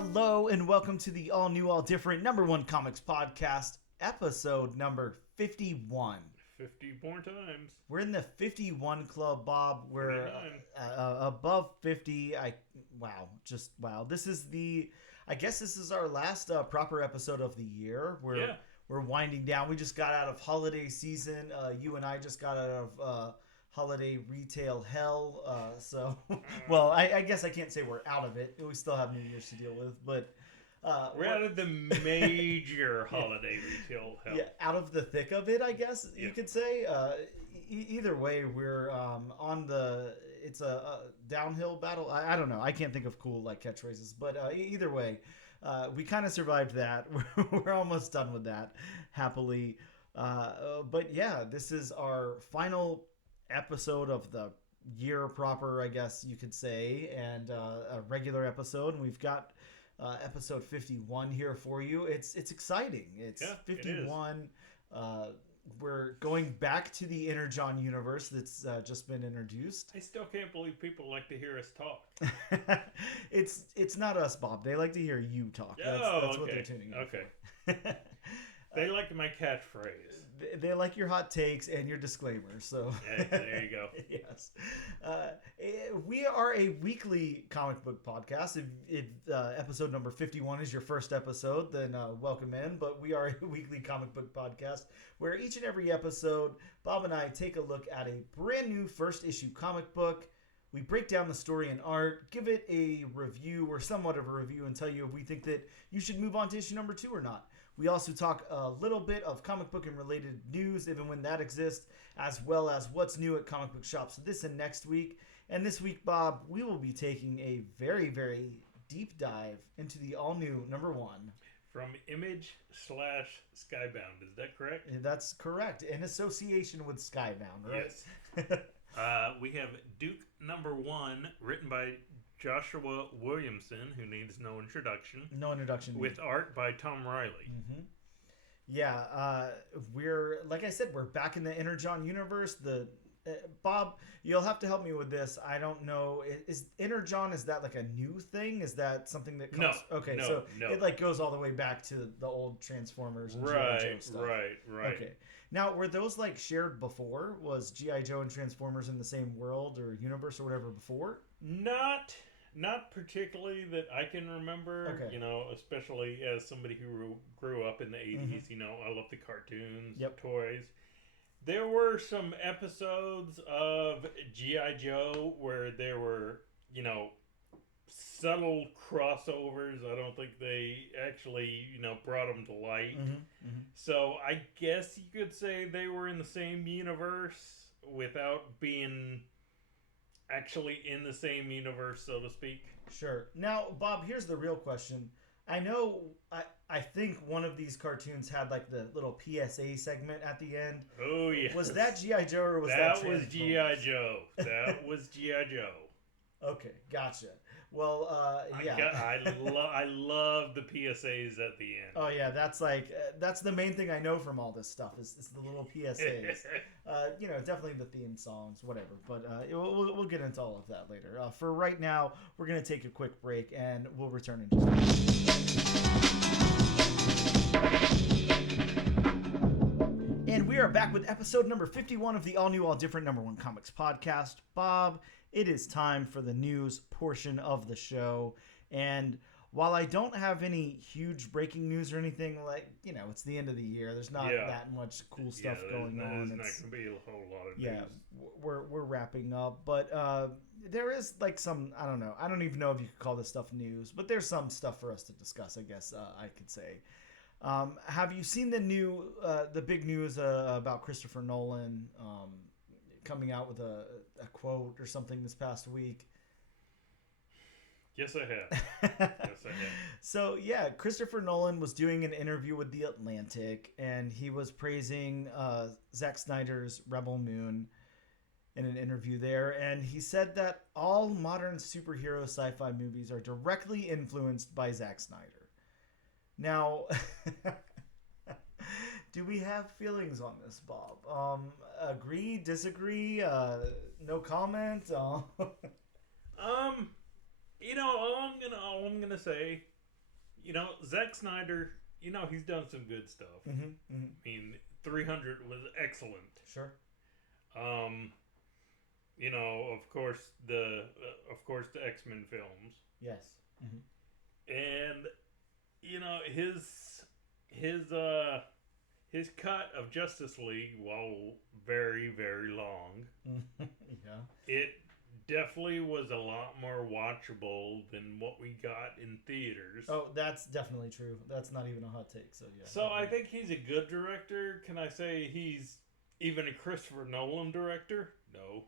Hello and welcome to the all new, all different number one comics podcast, episode number 51. 50 more times. We're in the 51 club, Bob. We're above 50. Wow. This is our last proper episode of the year. We're winding down. We just got out of holiday season. You and I just got out of holiday retail hell. Well, I guess I can't say we're out of it. We still have New Year's to deal with, but we're out of the major holiday retail hell. Yeah, out of the thick of it, I guess you could say. Either way, we're on the. It's a downhill battle. I don't know. I can't think of cool catchphrases, but either way, we kind of survived that. We're almost done with that, happily. But yeah, this is our final episode of the year proper, I guess you could say, and a regular episode. And we've got episode 51 here for you. It's exciting. It's 51. We're going back to the Energon Universe that's just been introduced. I still can't believe people like to hear us talk. It's not us, Bob. They like to hear you talk. That's okay. What they're tuning in for. They like my catchphrase. They like your hot takes and your disclaimers. So there you go. Yes, we are a weekly comic book podcast. If episode number 51 is your first episode, then welcome in. But we are a weekly comic book podcast where each and every episode, Bob and I take a look at a brand new first issue comic book. We break down the story and art, give it a review or somewhat of a review, and tell you if we think that you should move on to issue number 2 or not. We also talk a little bit of comic book and related news, even when that exists, as well as what's new at comic book shops this and next week. And this week, Bob, we will be taking a very, very deep dive into the all-new number 1. From Image/Skybound, is that correct? That's correct. In association with Skybound, right? Yes. We have Duke number 1, written by Joshua Williamson, who needs no introduction. No introduction. With art by Tom Riley. Mm-hmm. Yeah, we're, like I said, we're back in the Energon Universe. Bob, you'll have to help me with this. I don't know. Is Energon, is that like a new thing? Is that something that comes? No. Okay, no. It goes all the way back to the old Transformers and G.I. Joe stuff. Right. Okay. Now, were those shared before? Was G.I. Joe and Transformers in the same world or universe or whatever before? Not particularly that I can remember. Okay. Especially as somebody who grew up in the 80s. Mm-hmm. I love the cartoons, toys. There were some episodes of G.I. Joe where there were, subtle crossovers. I don't think they actually, brought them to light. Mm-hmm. Mm-hmm. So I guess you could say they were in the same universe without being actually in the same universe, so to speak. Sure. Now, Bob, here's the real question. I know, I think one of these cartoons had the little PSA segment at the end. Oh, yes. Was that G.I. Joe or was that was G.I. Joe. That was G.I. Joe. Okay, gotcha. Well, yeah. I love the PSAs at the end. Oh, yeah, that's the main thing I know from all this stuff is the little PSAs. Definitely the theme songs, whatever. But we'll get into all of that later. For right now, we're going to take a quick break, and we'll return in just a minute. And we are back with episode number 51 of the all-new, all-different number 1 comics podcast. Bob, it is time for the news portion of the show. And while I don't have any huge breaking news or anything, it's the end of the year. There's not that much cool stuff going on. There's not going to be a whole lot of news. Yeah, we're wrapping up. But there is some, I don't know. I don't even know if you could call this stuff news. But there's some stuff for us to discuss, I guess I could say. Have you seen the big news about Christopher Nolan coming out with a quote or something this past week? Yes, I have. So, yeah, Christopher Nolan was doing an interview with The Atlantic, and he was praising Zach Snyder's Rebel Moon in an interview there. And he said that all modern superhero sci-fi movies are directly influenced by Zach Snyder. Now, do we have feelings on this, Bob? Agree, disagree, no comment? All I'm gonna say Zack Snyder, he's done some good stuff. Mm-hmm, mm-hmm. I mean, 300 was excellent. Sure. Of course the X-Men films. Yes. Mm-hmm. And his cut of Justice League, while very, very long, yeah, it definitely was a lot more watchable than what we got in theaters. Oh, that's definitely true. That's not even a hot take. So yeah. So I think he's a good director. Can I say he's even a Christopher Nolan director? No.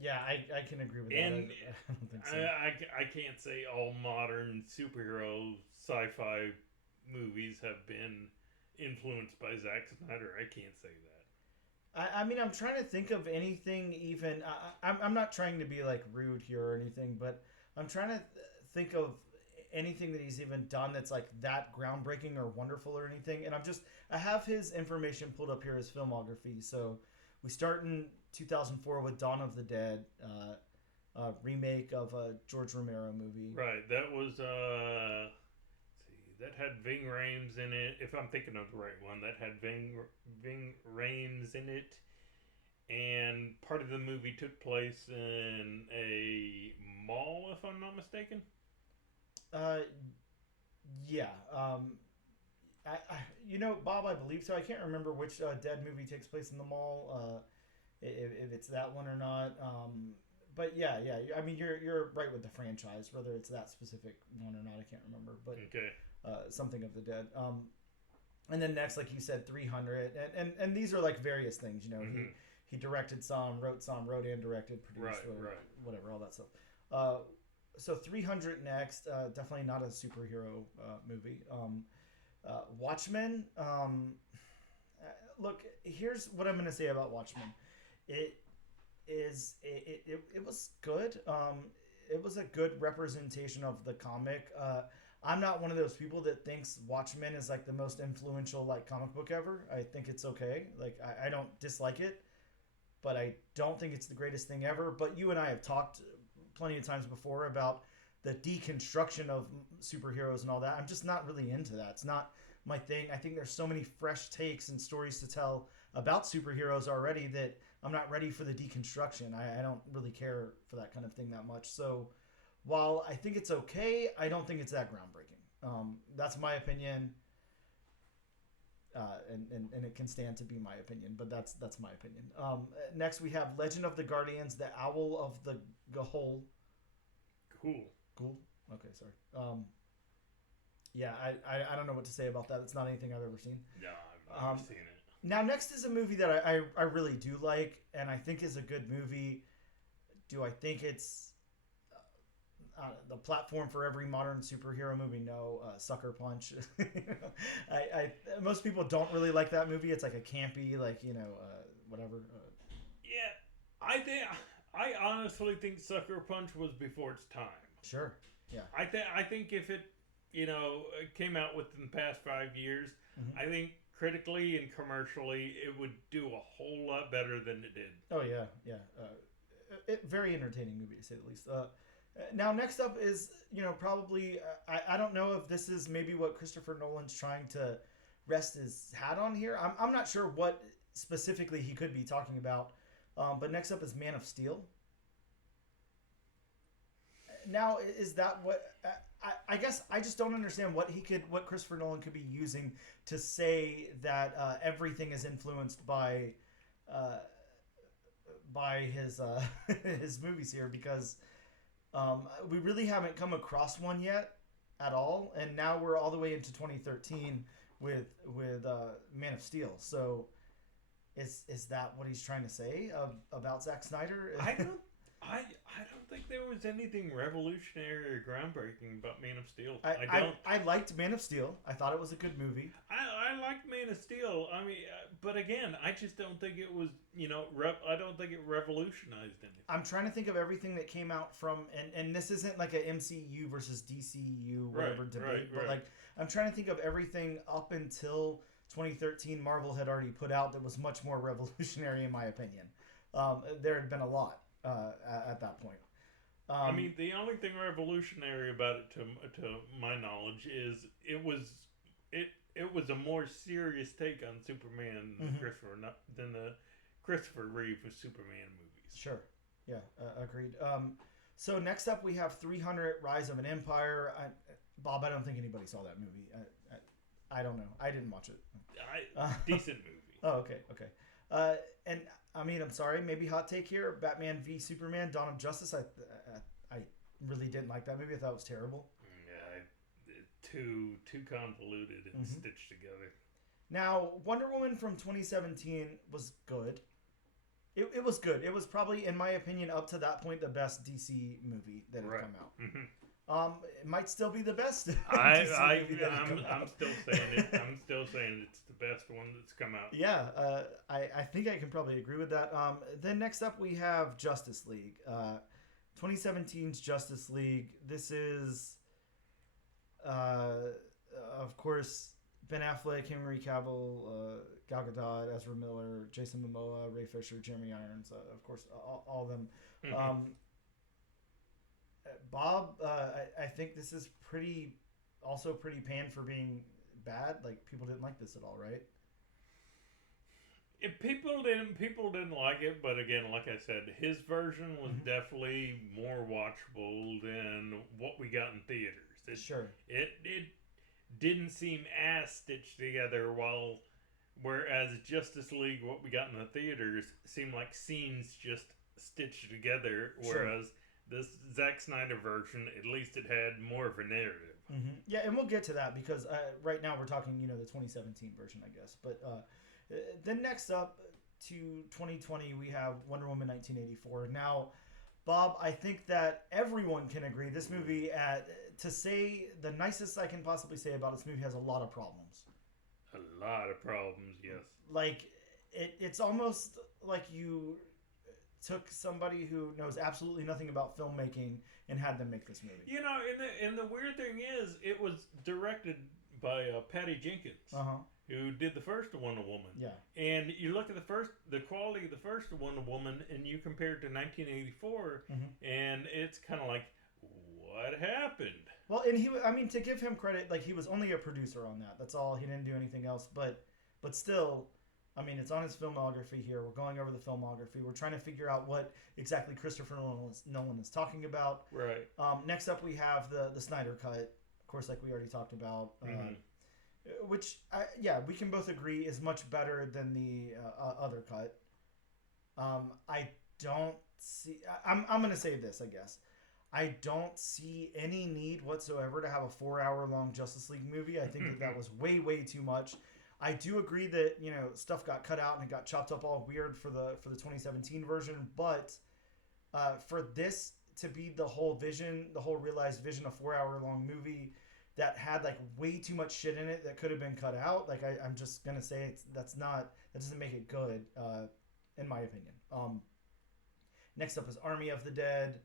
Yeah, I can agree with that. And I don't think so. I can't say all modern superhero sci-fi movies have been influenced by Zack Snyder. I can't say that. I mean, I'm trying to think of anything even... I'm not trying to be, like, rude here or anything, but I'm trying to think of anything that he's even done that's, like, that groundbreaking or wonderful or anything. And I have his information pulled up here, his filmography. So we start in 2004 with Dawn of the Dead, remake of a George Romero movie. Right. That was... that had Ving Rhames in it. If I'm thinking of the right one, that had Ving Rhames in it. And part of the movie took place in a mall, if I'm not mistaken. Yeah. Bob, I believe so. I can't remember which Dead movie takes place in the mall. If it's that one or not. But yeah. I mean, you're right with the franchise. Whether it's that specific one or not, I can't remember. But okay. Something of the Dead. And then next, like you said, 300, and these are like various things. Mm-hmm. He directed some, wrote and directed, produced, whatever, all that stuff. So 300 next, definitely not a superhero movie. Watchmen. Look, here's what I'm going to say about Watchmen. It was good. It was a good representation of the comic. I'm not one of those people that thinks Watchmen is like the most influential like comic book ever. I think it's okay. Like I don't dislike it, but I don't think it's the greatest thing ever. But you and I have talked plenty of times before about the deconstruction of superheroes and all that. I'm just not really into that. It's not my thing. I think there's so many fresh takes and stories to tell about superheroes already that I'm not ready for the deconstruction. I don't really care for that kind of thing that much. So while I think it's okay, I don't think it's that groundbreaking. That's my opinion, and it can stand to be my opinion, but that's my opinion. Next, we have Legend of the Guardians, the Owl of the Gahul. Cool. Okay, sorry. Yeah, I don't know what to say about that. It's not anything I've ever seen. No, I've never seen it. Now, next is a movie that I really do like, and I think is a good movie. Do I think it's the platform for every modern superhero movie? No. Sucker Punch. Most people don't really like that movie. It's like a campy, like, whatever. Yeah, I honestly think Sucker Punch was before its time. Sure. Yeah. I think if it came out within the past 5 years, mm-hmm. I think critically and commercially it would do a whole lot better than it did. Oh yeah. Very entertaining movie to say the least. Now, next up is, probably, I don't know if this is maybe what Christopher Nolan's trying to rest his hat on here. I'm not sure what specifically he could be talking about. But next up is Man of Steel. Now, is that what... I guess I just don't understand what Christopher Nolan could be using to say that everything is influenced by his his movies here, because... we really haven't come across one yet at all, and now we're all the way into 2013 with Man of Steel. So, is that what he's trying to say about Zack Snyder? I don't think there was anything revolutionary or groundbreaking about Man of Steel. I liked Man of Steel. I thought it was a good movie. I liked Man of Steel. I mean, but again, I just don't think it was, I don't think it revolutionized anything. I'm trying to think of everything that came out from, and this isn't like a MCU versus DCU whatever debate, but like I'm trying to think of everything up until 2013 Marvel had already put out that was much more revolutionary in my opinion. There had been a lot at that point. I mean, the only thing revolutionary about it, to my knowledge, is it was a more serious take on Superman than the Christopher Reeve Superman movies. Sure. Yeah, agreed. So next up we have 300 Rise of an Empire. Bob, I don't think anybody saw that movie. I don't know. I didn't watch it. Decent movie. Oh, okay. And I mean, I'm sorry, maybe hot take here. Batman v Superman: Dawn of Justice. I really didn't like that movie. I thought it was terrible. Yeah, too convoluted and stitched together. Now, Wonder Woman from 2017 was good. It was good. It was probably, in my opinion, up to that point, the best DC movie that had come out. Mm-hmm. It might still be the best. I'm still saying it. I'm still saying it's the best one that's come out. Yeah, I think I can probably agree with that. Then next up we have Justice League. 2017's Justice League. This is, of course, Ben Affleck, Henry Cavill, Gal Gadot, Ezra Miller, Jason Momoa, Ray Fisher, Jeremy Irons, of course, all of them. Mm-hmm. Bob, I think this is pretty panned for being bad. Like, people didn't like this at all, right? People didn't like it, but again, like I said, his version was definitely more watchable than what we got in theaters. Sure. It didn't seem as stitched together, whereas Justice League, what we got in the theaters, seemed like scenes just stitched together, whereas this Zack Snyder version, at least it had more of a narrative. Mm-hmm. Yeah, and we'll get to that because right now we're talking, the 2017 version, I guess. But then next up to 2020, we have Wonder Woman 1984. Now, Bob, I think that everyone can agree this movie, to say the nicest I can possibly say about this movie, has a lot of problems. A lot of problems, yes. Like, it's almost like you took somebody who knows absolutely nothing about filmmaking and had them make this movie. And the weird thing is, it was directed by Patty Jenkins, who did the first Wonder Woman. Yeah. And you look at the quality of the first Wonder Woman, and you compare it to 1984, and it's kind of like, what happened? Well, and to give him credit, like, he was only a producer on that. That's all. He didn't do anything else. But still, I mean, it's on his filmography here. We're going over the filmography. We're trying to figure out what exactly Christopher Nolan is talking about. Right. Next up, we have the Snyder Cut, of course, like we already talked about, which, we can both agree is much better than the other cut. I don't see... I'm going to say this, I guess. I don't see any need whatsoever to have a 4-hour-long Justice League movie. I think that was way, way too much. I do agree that, stuff got cut out and it got chopped up all weird for the 2017 version, but for this to be the whole realized vision, a 4-hour-long movie that had, like, way too much shit in it that could have been cut out, like, I'm just gonna say that doesn't make it good, in my opinion. Next up is Army of the Dead.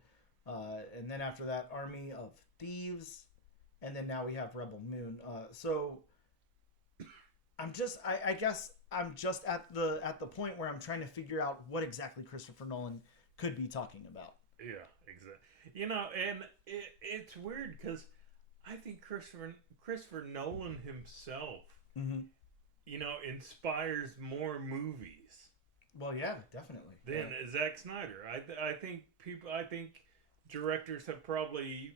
And then after that, Army of Thieves, and then now we have Rebel Moon. So I guess I'm just at the point where I'm trying to figure out what exactly Christopher Nolan could be talking about. Yeah, exactly. And it's weird because I think Christopher Nolan himself, inspires more movies. Well, yeah, definitely. Than Zack Snyder. I think directors have probably,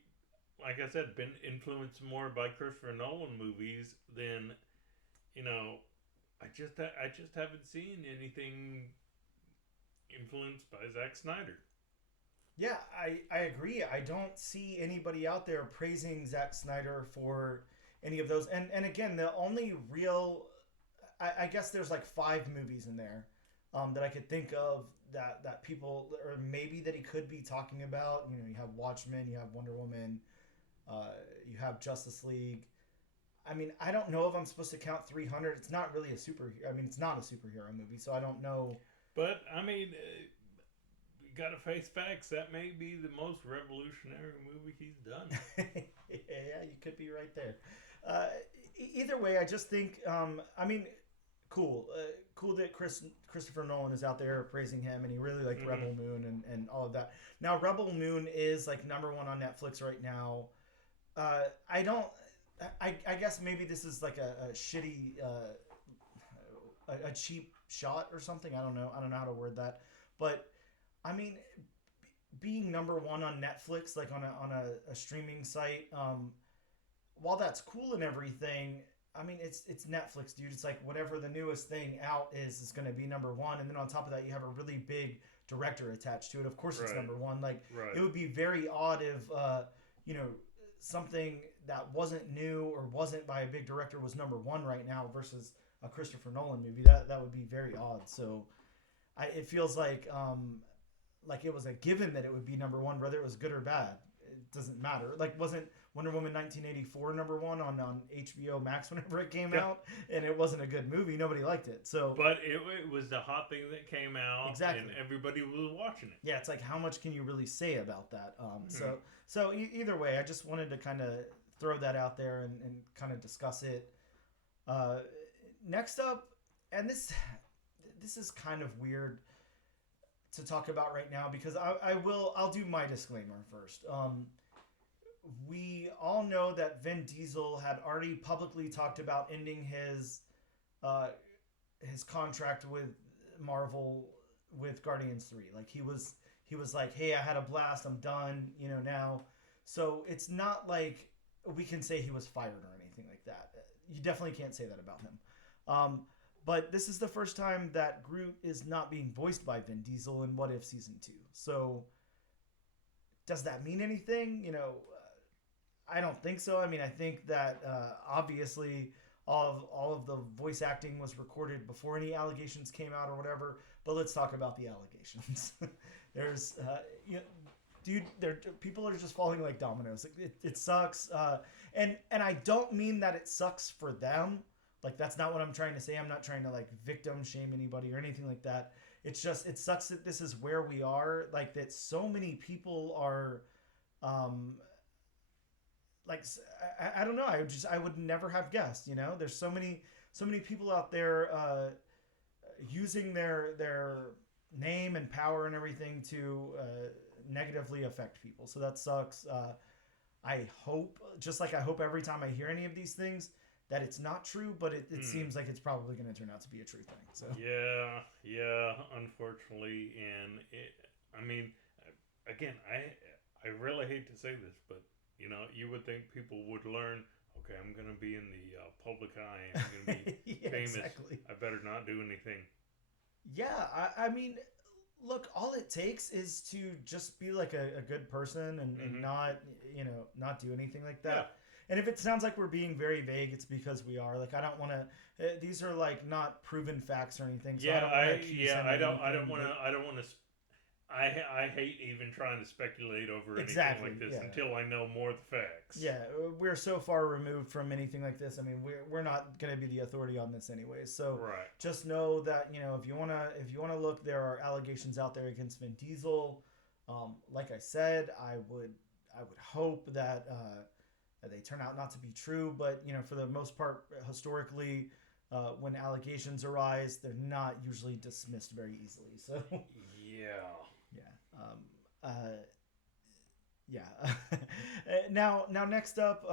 like I said, been influenced more by Christopher Nolan movies than, I just haven't seen anything influenced by Zack Snyder. Yeah, I agree. I don't see anybody out there praising Zack Snyder for any of those. And again, the only real, I guess there's like 5 movies in there that I could think of that people, or maybe that he could be talking about. You have Watchmen, you have Wonder Woman, you have Justice League. I mean, I don't know if I'm supposed to count 300. It's not really a superhero. I mean, it's not a superhero movie, so I don't know. But I mean, you gotta face facts. That may be the most revolutionary movie he's done. Yeah, you could be right there. Either way, I just think, cool. Cool that Christopher Nolan is out there praising him, and he really liked Rebel Moon and all of that. Now, Rebel Moon is like #1 on Netflix right now. I guess maybe this is like a shitty, a cheap shot or something. I don't know how to word that, but I mean, being #1 on Netflix, like on a streaming site, while that's cool and everything, I mean, it's Netflix, dude. It's like whatever the newest thing out is going to be #1, and then on top of that, you have a really big director attached to it. Of course, it's #1. Like, it would be very odd if, something that wasn't new or wasn't by a big director was #1 right now versus a Christopher Nolan movie. That would be very odd. So, it feels like it was a given that it would be #1, whether it was good or bad. It doesn't matter. Like, wasn't Wonder Woman 1984 #1 on HBO Max whenever it came out, and it wasn't a good movie. Nobody liked it. So, but it was the hot thing that came out, exactly, and everybody was watching it. Yeah, it's like, how much can you really say about that? So either way, I just wanted to kind of throw that out there and kind of discuss it. Next up, and this is kind of weird to talk about right now because I'll do my disclaimer first. We all know that Vin Diesel had already publicly talked about ending his contract with Marvel with Guardians 3. Like, he was like, hey, I had a blast, I'm done, now. So it's not like we can say he was fired or anything like that. You definitely can't say that about him. But this is the first time that Groot is not being voiced by Vin Diesel in What If Season 2. So does that mean anything? I don't think so. I mean, I think that obviously all of the voice acting was recorded before any allegations came out or whatever. But let's talk about the allegations. There's, dude, people are just falling like dominoes. It sucks. And I don't mean that it sucks for them. Like, that's not what I'm trying to say. I'm not trying to like victim shame anybody or anything like that. It's just, it sucks that this is where we are. Like, that so many people are, like, I don't know. I would never have guessed, there's so many people out there, using their name and power and everything to, negatively affect people. So that sucks. I hope, just like I hope every time I hear any of these things, that it's not true, but it seems like it's probably going to turn out to be a true thing. So yeah, unfortunately, and I mean, again, I really hate to say this, but you would think people would learn. Okay, I'm going to be in the public eye. I'm going to be famous. Exactly. I better not do anything. Yeah, I mean, look, all it takes is to just be like a good person and not do anything like that. Yeah. And if it sounds like we're being very vague, it's because we are. Like, I don't want to. These are like not proven facts or anything. So I don't want to. I hate even trying to speculate over anything like this until I know more of the facts. Yeah, we're so far removed from anything like this. I mean, we're not going to be the authority on this anyways. So just know that if you wanna look, there are allegations out there against Vin Diesel. Like I said, I would hope that they turn out not to be true. But for the most part, historically, when allegations arise, they're not usually dismissed very easily. So Now next up,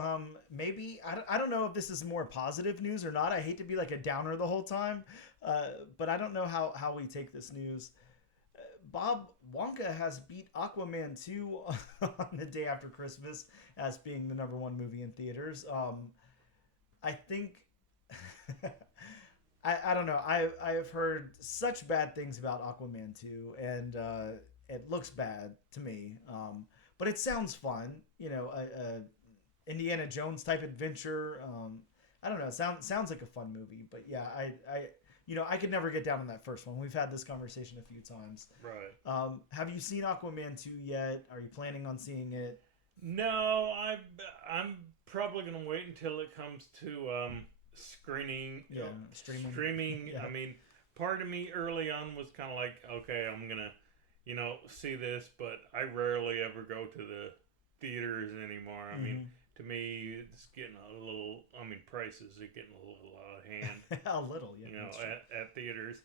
maybe I don't know if this is more positive news or not. I hate to be like a downer the whole time, but I don't know how we take this news. Wonka has beat Aquaman 2 on the day after Christmas as being the #1 movie in theaters. I think I don't know. I've heard such bad things about Aquaman 2, and it looks bad to me. But it sounds fun, a Indiana Jones type adventure. I don't know. It sounds like a fun movie. But yeah, I could never get down on that first one. We've had this conversation a few times. Right. Have you seen Aquaman 2 yet? Are you planning on seeing it? No, I'm probably gonna wait until it comes to screening. Yeah, streaming. Yeah. I mean, part of me early on was kind of like, okay, I'm gonna see this, but I rarely ever go to the theaters anymore. I mean, to me, it's getting a little. I mean, prices are getting a little out of hand. A little, yeah. You know, at theaters.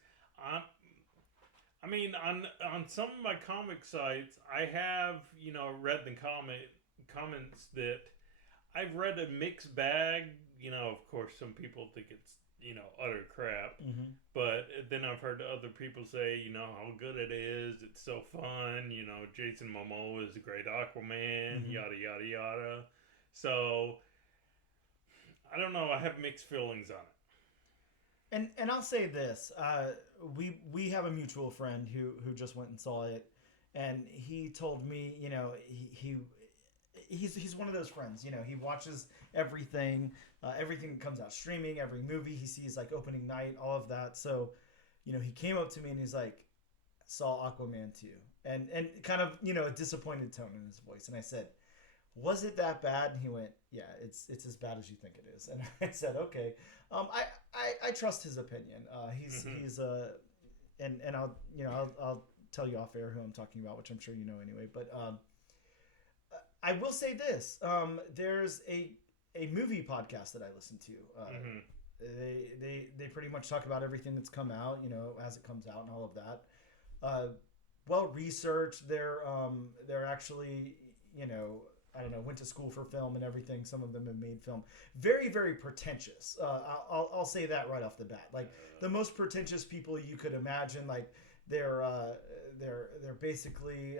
I mean, on some of my comic sites, I have read the comments that I've read a mixed bag. You know, of course, some people think it's utter crap. Mm-hmm. But then I've heard other people say, how good it is. It's so fun. Jason Momoa is a great Aquaman. Mm-hmm. Yada yada yada. So I don't know. I have mixed feelings on it. And I'll say this: we have a mutual friend who just went and saw it, and he told me, he's one of those friends. He watches everything that comes out streaming, every movie he sees, like opening night, all of that. So, he came up to me and he's like, saw Aquaman 2, and kind of a disappointed tone in his voice, and I said, was it that bad? And he went, yeah, it's as bad as you think it is. And I said, okay. I trust his opinion. He's and I'll tell you off air who I'm talking about, which I'm sure you know anyway. But I will say this: there's a movie podcast that I listen to. They pretty much talk about everything that's come out, as it comes out and all of that. Well researched. They're actually I don't know, went to school for film and everything. Some of them have made film. Very, very pretentious. I'll say that right off the bat. Like the most pretentious people you could imagine. Like they're basically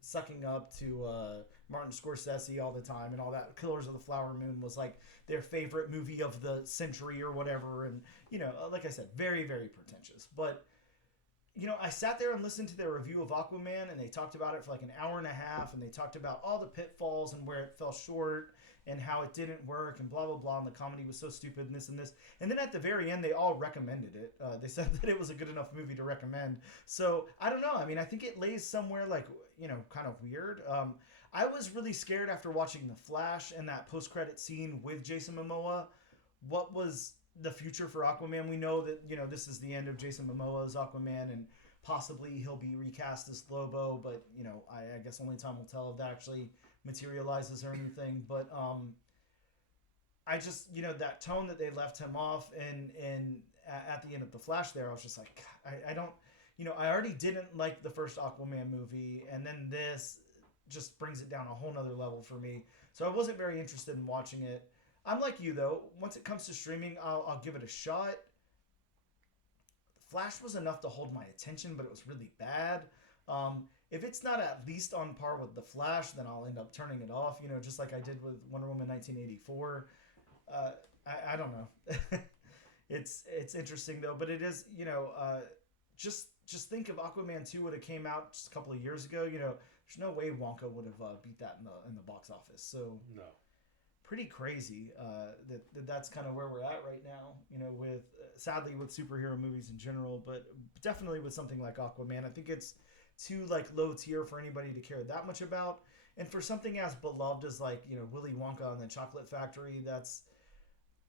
sucking up to Martin Scorsese all the time and all that. Killers of the Flower Moon was like their favorite movie of the century or whatever. And like I said, very, very pretentious. But I sat there and listened to their review of Aquaman, and they talked about it for like an hour and a half, and they talked about all the pitfalls and where it fell short and how it didn't work and blah, blah, blah, and the comedy was so stupid and this and this. And then at the very end, they all recommended it. They said that it was a good enough movie to recommend. So, I don't know. I mean, I think it lays somewhere like, kind of weird. I was really scared after watching The Flash and that post-credit scene with Jason Momoa. What was the future for Aquaman? We know that this is the end of Jason Momoa's Aquaman, and possibly he'll be recast as Lobo, but I guess only time will tell if that actually materializes or anything. But I just that tone that they left him off and at the end of The Flash there, I was just like, I don't I already didn't like the first Aquaman movie, and then this just brings it down a whole nother level for me. So I wasn't very interested in watching it. I'm like you, though. Once it comes to streaming, I'll give it a shot. The Flash was enough to hold my attention, but it was really bad. If it's not at least on par with The Flash, then I'll end up turning it off, just like I did with Wonder Woman 1984. I don't know. It's interesting, though, but it is, just think if Aquaman 2 would have came out just a couple of years ago, there's no way Wonka would have beat that in the box office. So no. Pretty crazy that's kind of where we're at right now, with sadly with superhero movies in general, but definitely with something like Aquaman. I think it's too low tier for anybody to care that much about, and for something as beloved as Willy Wonka and the Chocolate Factory, that's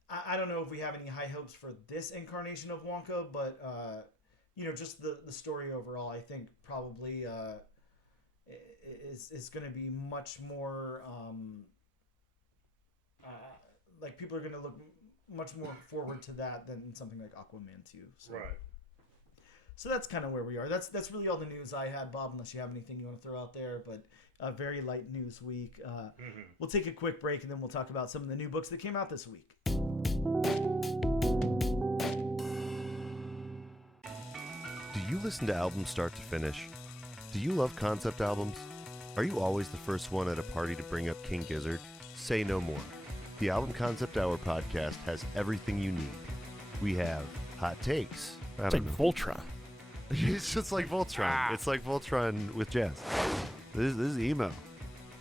I don't know if we have any high hopes for this incarnation of Wonka, but just the story overall, I think probably is going to be much more people are going to look much more forward to that than something like Aquaman 2. So. Right. So that's kind of where we are. That's really all the news I had, Bob, unless you have anything you want to throw out there. But a very light news week. We'll take a quick break, and then we'll talk about some of the new books that came out this week. Do you listen to albums start to finish? Do you love concept albums? Are you always the first one at a party to bring up King Gizzard? Say no more. The Album Concept Hour podcast has everything you need. We have hot takes. It's like Voltron. It's just like Voltron. It's like Voltron with jazz. This is emo.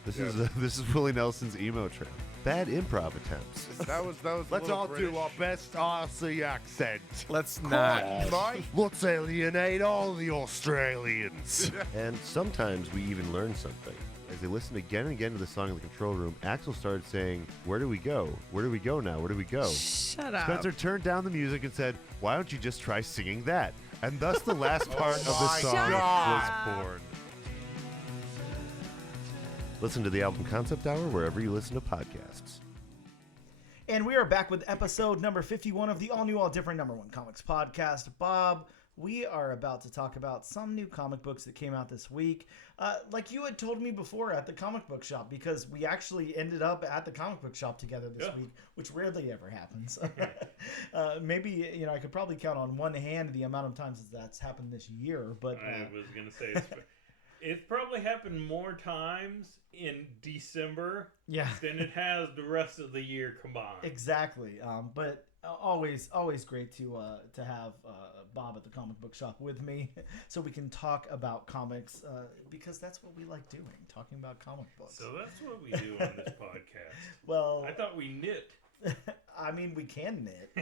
This is Willie Nelson's emo trip. Bad improv attempts. That was. Let's all do our best Aussie accent. Let's not. Let's alienate all the Australians. And sometimes we even learn something. As they listened again and again to the song in the control room, Axel started saying, "Where do we go? Where do we go now? Where do we go?" Shut up. Spencer turned down the music and said, "Why don't you just try singing that?" And thus the last part of the song was born. Listen to the Album Concept Hour wherever you listen to podcasts. And we are back with episode number 51 of the all-new, all-different #1 Comics podcast. Bob, we are about to talk about some new comic books that came out this week. Like you had told me before at the comic book shop, because we actually ended up at the comic book shop together this week, which rarely ever happens. Maybe, I could probably count on one hand the amount of times that's happened this year. But I was going to say, it's probably happened more times in December than it has the rest of the year combined. Exactly. But always great to have Bob at the comic book shop with me so we can talk about comics because that's what we like doing, talking about comic books. So that's what we do on this podcast. Well, I thought we knit. I mean, we can knit.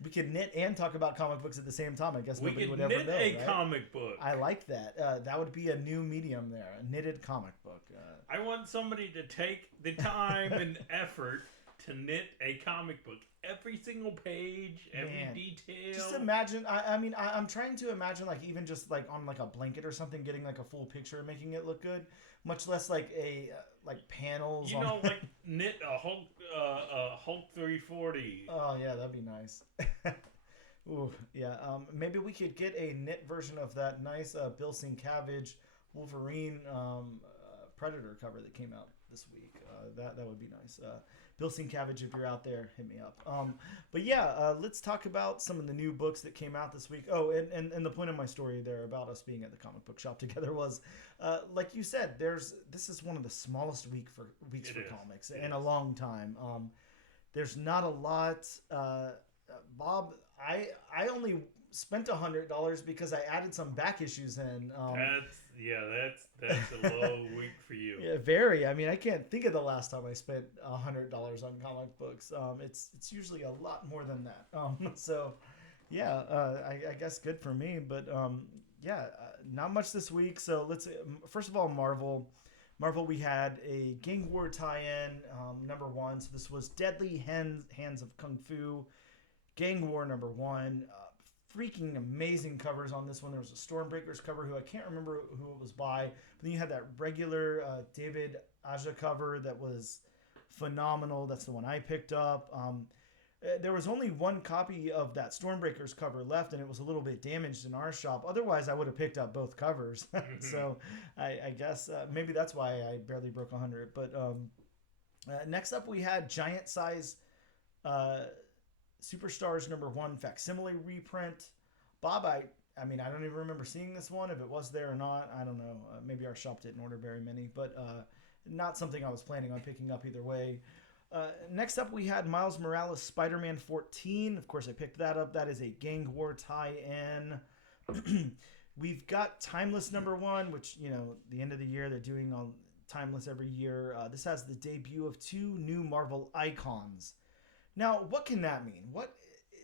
We can knit and talk about comic books at the same time. I guess nobody would ever know. We could knit a comic book. I like that. That would be a new medium there, a knitted comic book. I want somebody to take the time and effort to knit a comic book. Every single page, every detail. Just imagine. I'm trying to imagine, like, even just like on like a blanket or something, getting like a full picture and making it look good. Much less like a like panels. Like knit a Hulk 340. Oh yeah, that'd be nice. Ooh, yeah. Maybe we could get a knit version of that nice Bill Sienkiewicz Wolverine Predator cover that came out this week. That would be nice. Bill Sienkiewicz, if you're out there, hit me up. But yeah, let's talk about some of the new books that came out this week. Oh, and the point of my story there about us being at the comic book shop together was, like you said, this is one of the smallest weeks for comics in a long time. There's not a lot. Bob, I only spent $100 because I added some back issues in. That's a low week for you. Yeah, very. I mean, I can't think of the last time I spent $100 on comic books. It's usually a lot more than that. So, yeah, I guess good for me. But not much this week. So let's first of all, Marvel. We had a Gang War tie-in, #1. So this was Deadly Hands of Kung Fu, Gang War #1. Freaking amazing covers on this one. There was a Stormbreakers cover who I can't remember who it was by, but then you had that regular David Aja cover that was phenomenal. That's the one I picked up. There was only one copy of that Stormbreakers cover left, and it was a little bit damaged in our shop. Otherwise, I would have picked up both covers. So I guess maybe that's why I barely broke 100. But next up, we had Giant Size Superstars #1 facsimile reprint. Bob, I mean, I don't even remember seeing this one, if it was there or not. I don't know. Maybe our shop didn't order very many, but not something I was planning on picking up either way. Next up, we had Miles Morales Spider-Man 14. Of course, I picked that up. That is a Gang War tie-in. We've got Timeless #1, which, the end of the year, they're doing on Timeless every year. This has the debut of 2 new Marvel icons. Now, what can that mean? What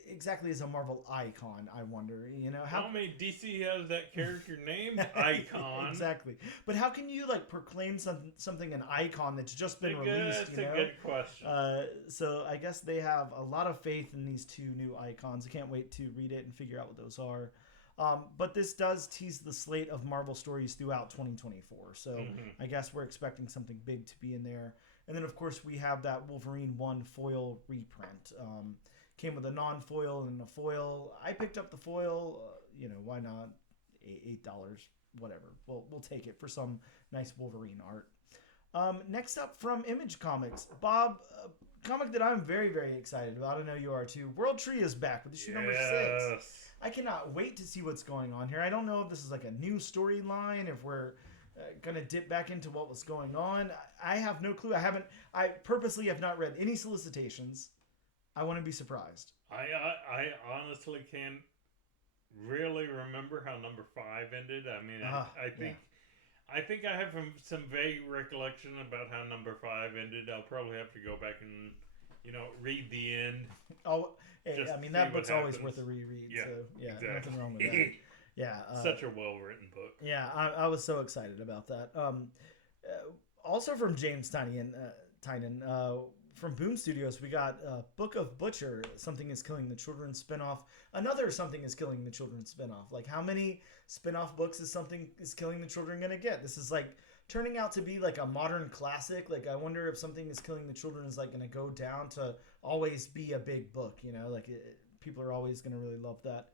exactly is a Marvel icon, I wonder? How many DC has that character named Icon? Exactly. But how can you proclaim something an icon that's just been released? That's a good question. So I guess they have a lot of faith in these 2 new icons. I can't wait to read it and figure out what those are. But this does tease the slate of Marvel stories throughout 2024. So I guess we're expecting something big to be in there. And then, of course, we have that Wolverine 1 foil reprint. Came with a non-foil and a foil. I picked up the foil. Why not? $8, whatever. We'll take it for some nice Wolverine art. Next up from Image Comics. Bob, a comic that I'm very, very excited about. I know you are too. World Tree is back with issue number 6. I cannot wait to see what's going on here. I don't know if this is like a new storyline, if we're going to dip back into what was going on. I have no clue. I purposely have not read any solicitations. I want to be surprised. I honestly can't really remember how number 5 ended. I mean, I think I have some vague recollection about how number 5 ended. I'll probably have to go back and read the end. Oh, hey, I mean, that book's always worth a reread. Yeah, so exactly. Nothing wrong with that. Yeah, such a well-written book. Yeah, I was so excited about that. Also from James Tynion, from Boom Studios, we got Book of Butcher, Something is Killing the Children spinoff. Another Something is Killing the Children spinoff. Like, how many spinoff books is Something is Killing the Children going to get? This is like turning out to be like a modern classic. Like, I wonder if Something is Killing the Children is like going to go down to always be a big book, you know, like people are always going to really love that.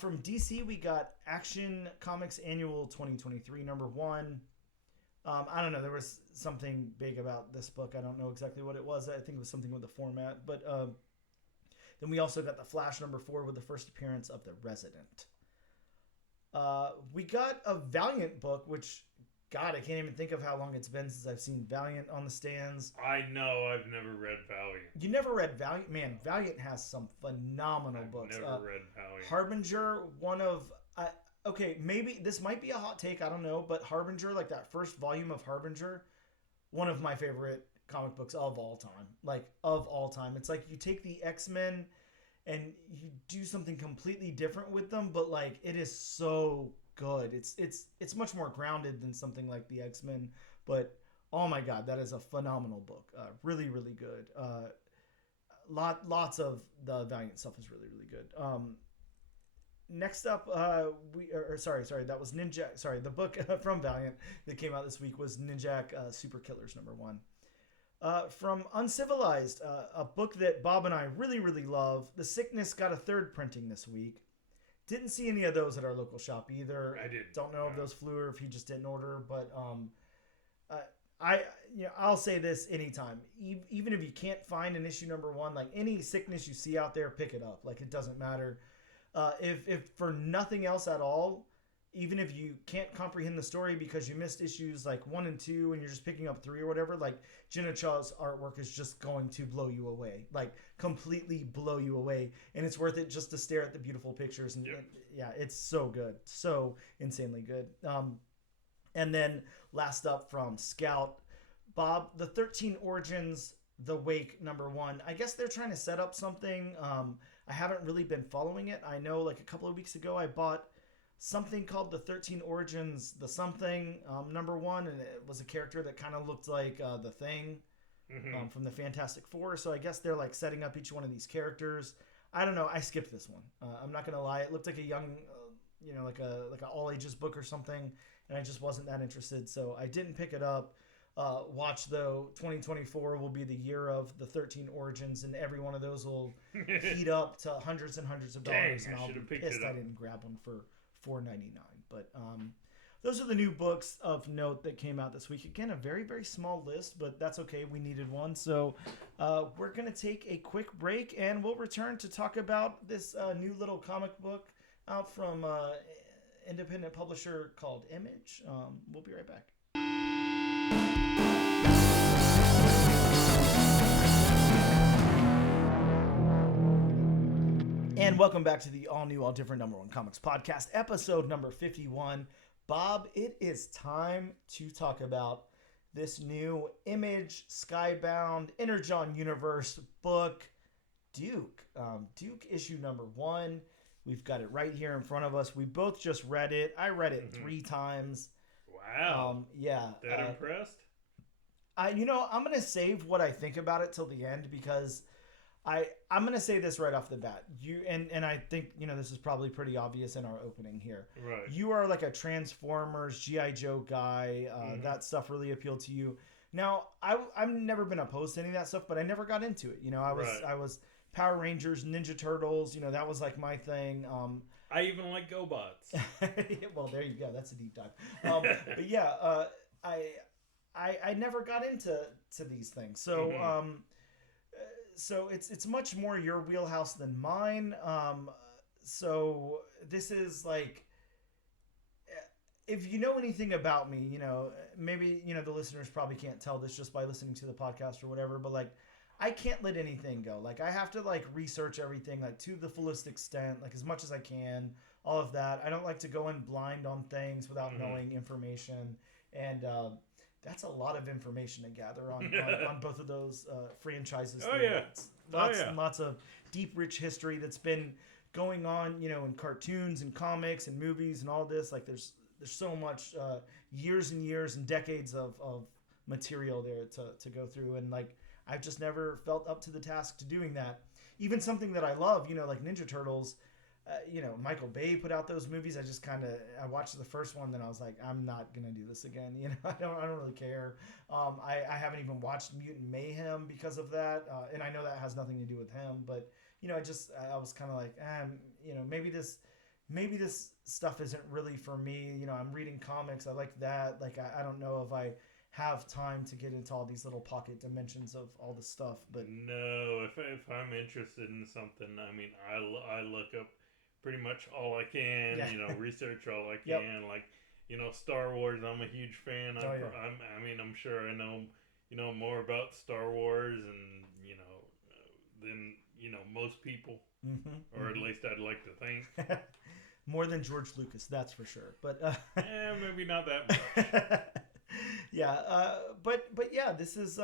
From DC, we got Action Comics Annual 2023 #1. I don't know. There was something big about this book. I don't know exactly what it was. I think it was something with the format. But then we also got the Flash #4 with the first appearance of the Resident. We got a Valiant book, which, God, I can't even think of how long it's been since I've seen Valiant on the stands. I know. I've never read Valiant. You never read Valiant? Man, Valiant has some phenomenal books. I've never read Valiant. Harbinger, one of... okay, maybe this might be a hot take, I don't know, but Harbinger, like that first volume of Harbinger, one of my favorite comic books of all time. Like, of all time. It's like you take the X-Men and you do something completely different with them, but like it is so good. It's much more grounded than something like the X-Men, but oh my God, that is a phenomenal book. Really, really good. Lots of the Valiant stuff is really, really good. Next up, that was Ninja. Sorry, the book from Valiant that came out this week was Ninjak Super Killers #1. From Uncivilized, a book that Bob and I really, really love. The Sickness got a 3rd printing this week. Didn't see any of those at our local shop either. I didn't. Don't know if those flew or if he just didn't order, but I'll say this anytime. Even if you can't find an issue #1, like any Sickness you see out there, pick it up. Like, it doesn't matter. If for nothing else at all, even if you can't comprehend the story because you missed issues like 1 and 2 and you're just picking up 3 or whatever, like Jenna Chaw's artwork is just going to blow you away, like completely blow you away. And it's worth it just to stare at the beautiful pictures. And it's so good. So insanely good. And then last up from Scout, Bob, the 13 Origins, The Wake #1. I guess they're trying to set up something. I haven't really been following it. I know like a couple of weeks ago I bought something called the 13 Origins, the something, #1, and it was a character that kind of looked like the Thing from the Fantastic Four. So I guess they're like setting up each one of these characters. I don't know. I skipped this one. I'm not gonna lie. It looked like a young, like a all ages book or something, and I just wasn't that interested. So I didn't pick it up. Watch though, 2024 will be the year of the 13 Origins, and every one of those will heat up to hundreds and hundreds of dollars. Dang, and I'll be picked pissed I didn't grab one for $4.99. But those are the new books of note that came out this week. Again, a very, very small list, but that's okay. We needed one. So we're going to take a quick break, and we'll return to talk about this new little comic book out from independent publisher called Image. We'll be right back. And welcome back to the all-new, all-different #1 Comics podcast, episode number 51. Bob, it is time to talk about this new Image Skybound Energon Universe book, Duke. Duke issue #1. We've got it right here in front of us. We both just read it. I read it 3 times. Wow. Yeah. That impressed? I'm going to save what I think about it till the end because I'm going to say this right off the bat. And I think, this is probably pretty obvious in our opening here. Right. You are like a Transformers, G.I. Joe guy. That stuff really appealed to you. Now, I've never been opposed to any of that stuff, but I never got into it. I was Power Rangers, Ninja Turtles, that was like my thing. I even like GoBots. Well, there you go. That's a deep dive. But yeah, I never got into these things. So, so it's much more your wheelhouse than mine. So this is like, if you know anything about me, maybe, the listeners probably can't tell this just by listening to the podcast or whatever, but like, I can't let anything go. Like, I have to like research everything like to the fullest extent, like as much as I can, all of that. I don't like to go in blind on things without knowing information. And, that's a lot of information to gather on both of those franchises. Oh, yeah. Lots of deep, rich history that's been going on, in cartoons and comics and movies and all this. Like, there's so much years and years and decades of material there to go through. And, like, I've just never felt up to the task to doing that. Even something that I love, like Ninja Turtles, Michael Bay put out those movies. I watched the first one, then I was like, I'm not gonna do this again. I don't really care. I haven't even watched Mutant Mayhem because of that, and I know that has nothing to do with him. But I was kind of like, maybe this stuff isn't really for me. I'm reading comics. I like that. Like I don't know if I have time to get into all these little pocket dimensions of all this stuff. But no, if I'm interested in something, I mean, I look up pretty much all I can, research all I can. Yep. Like, Star Wars, I'm a huge fan. I'm sure I know more about Star Wars and, than, most people, or at least I'd like to think. More than George Lucas, that's for sure. But maybe not that much. Yeah, but yeah, this is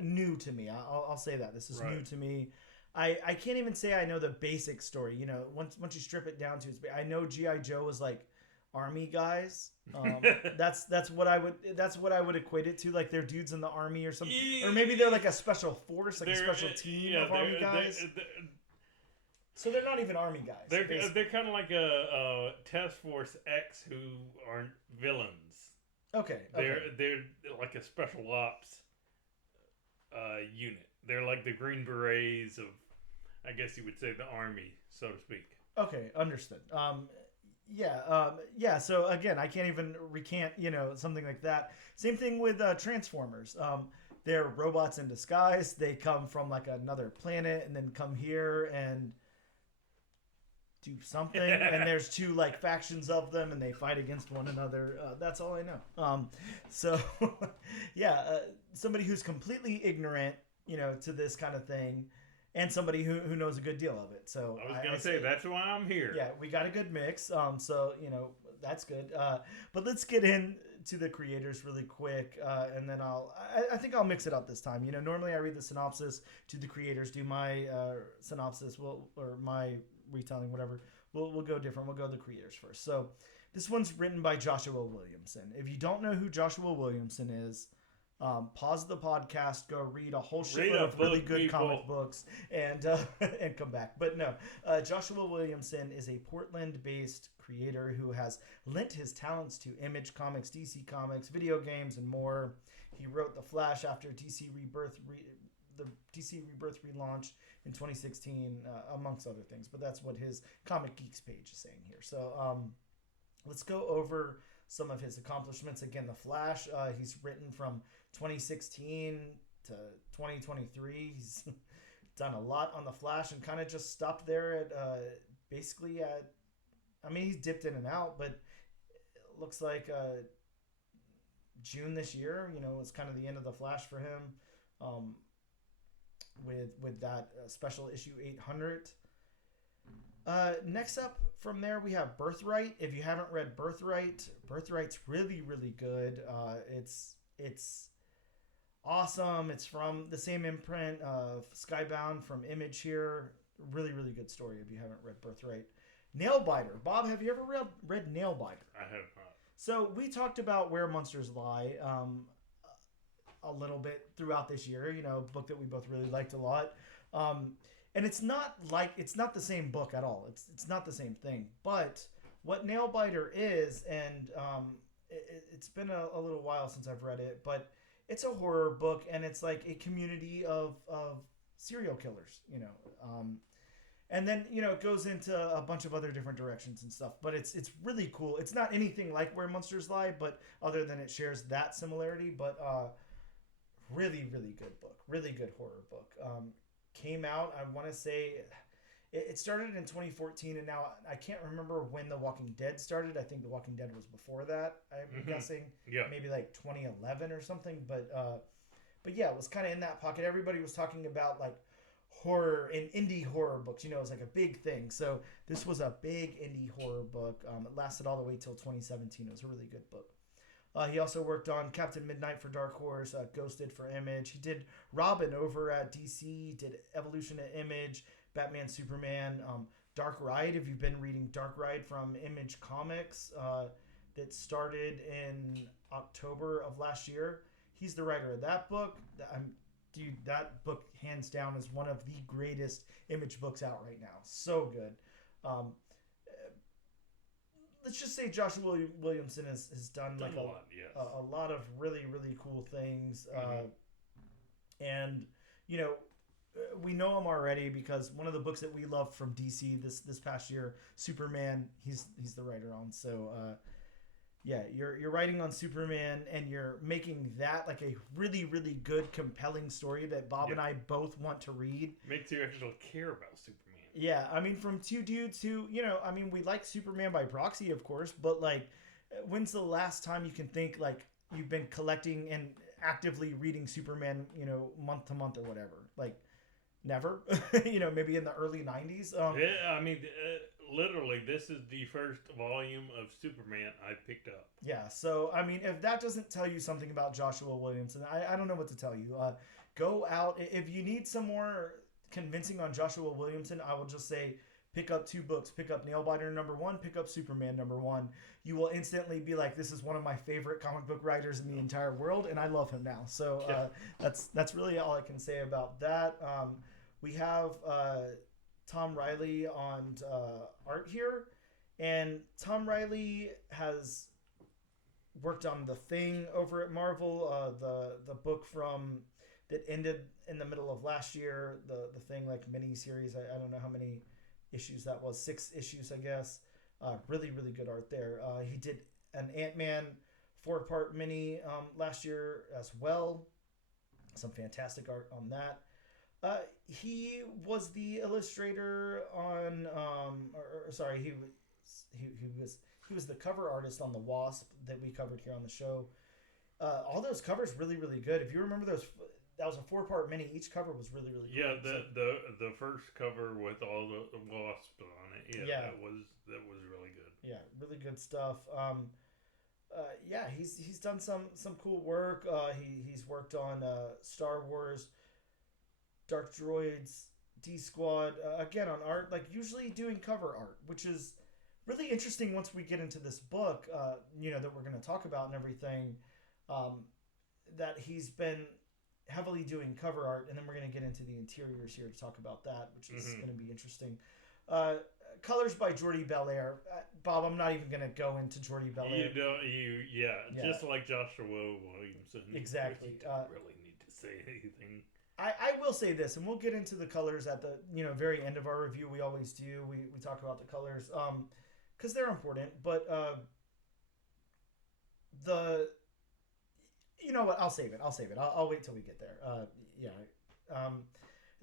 new to me. I'll say that this is new to me. I can't even say I know the basic story. Once you strip it down to its, I know G.I. Joe was like army guys. That's what I would equate it to. Like they're dudes in the army or something, or maybe they're like a special force, like a special team of army guys. So they're not even army guys. They're kind of like a Task Force X who aren't villains. Okay. They're like a special ops unit. They're like the Green Berets of, I guess you would say, the army, so to speak. Okay, understood. Yeah. So again, I can't even recant, something like that. Same thing with Transformers. They're robots in disguise. They come from like another planet and then come here and do something. And there's two like factions of them and they fight against one another. That's all I know. So yeah, somebody who's completely ignorant, to this kind of thing. And somebody who knows a good deal of it. So I was going to say, that's why I'm here. Yeah, we got a good mix. So, that's good. But let's get into the creators really quick. And then I think I'll mix it up this time. Normally I read the synopsis to the creators, do my synopsis, or my retelling, whatever. We'll go different. We'll go the creators first. So this one's written by Joshua Williamson. If you don't know who Joshua Williamson is, pause the podcast, go read a whole shitload of really good comic books, and come back. But no, Joshua Williamson is a Portland-based creator who has lent his talents to Image Comics, DC Comics, video games, and more. He wrote The Flash after DC Rebirth, the DC Rebirth relaunch in 2016, amongst other things. But that's what his Comic Geeks page is saying here. So let's go over some of his accomplishments. Again, The Flash, he's written from 2016 to 2023. He's done a lot on The Flash and kind of just stopped there at he's dipped in and out, but it looks like June this year, was kind of the end of The Flash for him, with that special issue 800. Next up from there, we have Birthright. If you haven't read Birthright's really, really good. It's awesome. It's from the same imprint of Skybound from Image here. Really, really good story if you haven't read Birthright. Nailbiter. Bob, have you ever read Nailbiter? I have not. So we talked about Where Monsters Lie a little bit throughout this year, a book that we both really liked a lot. And it's not the same book at all. It's not the same thing. But what Nailbiter is, and it's been a little while since I've read it, but it's a horror book, and it's like a community of serial killers, and then it goes into a bunch of other different directions and stuff. But it's really cool. It's not anything like Where Monsters Lie, but other than it shares that similarity. But really, really good book. Really good horror book. Came out, I want to say, it started in 2014, and now I can't remember when The Walking Dead started. I think The Walking Dead was before that, I'm guessing. Yeah. Maybe like 2011 or something. But yeah, it was kind of in that pocket. Everybody was talking about like horror and indie horror books. It was like a big thing. So this was a big indie horror book. It lasted all the way till 2017. It was a really good book. He also worked on Captain Midnight for Dark Horse, Ghosted for Image. He did Robin over at DC, did Evolution at Image, Batman, Superman, Dark Ride. If you've been reading Dark Ride from Image Comics, that started in October of last year. He's the writer of that book. I'm dude, that book hands down is one of the greatest Image books out right now. So good. Let's just say Joshua Williamson has done like a lot of really, really cool things. And, you know, we know him already because one of the books that we loved from DC this past year, Superman, he's the writer on. So, yeah, you're writing on Superman and you're making that like a really, really good, compelling story that Bob and I both want to read. Makes you actually care about Superman. Yeah, I mean, from two dudes who, you know, I mean, we like Superman by proxy, of course, but like, when's the last time you can think like you've been collecting and actively reading Superman, you know, month to month or whatever? Like, never. You know, maybe in the early 90s. Yeah, I mean, literally, this is the first volume of Superman I picked up. Yeah, so, I mean, if that doesn't tell you something about Joshua Williamson, I don't know what to tell you. Go out. If you need some more convincing on Joshua Williamson, I will just say pick up 2 books. Pick up Nailbiter #1, pick up Superman #1. You will instantly be like, this is one of my favorite comic book writers in the entire world, and I love him now. So that's really all I can say about that. We have Tom Riley on art here, and Tom Riley has worked on The Thing over at Marvel, the book from that ended in the middle of last year, the Thing like mini series. I don't know how many issues that was, 6 issues, I guess. Really, really good art there. He did an Ant-Man 4-part mini last year as well. Some fantastic art on that. He was the illustrator on, he was the cover artist on the Wasp that we covered here on the show. All those covers really, really good. If you remember those, that was a 4-part mini. Each cover was really, really cool. Yeah, the first cover with all the wasp on it. Yeah, that was really good. Yeah, really good stuff. Yeah, he's done some cool work. He's worked on Star Wars, Dark Droids, D-Squad, again on art, like usually doing cover art, which is really interesting once we get into this book, you know, that we're going to talk about and everything, that he's been heavily doing cover art, and then we're going to get into the interiors here to talk about that, which is going to be interesting. Colors by Jordi Belair. Bob, I'm not even going to go into Jordi Belair. Just like Joshua Williamson. Exactly. You don't really need to say anything. I will say this, and we'll get into the colors at the very end of our review. We always do. We talk about the colors because they're important. But you know what? I'll save it. I'll wait till we get there.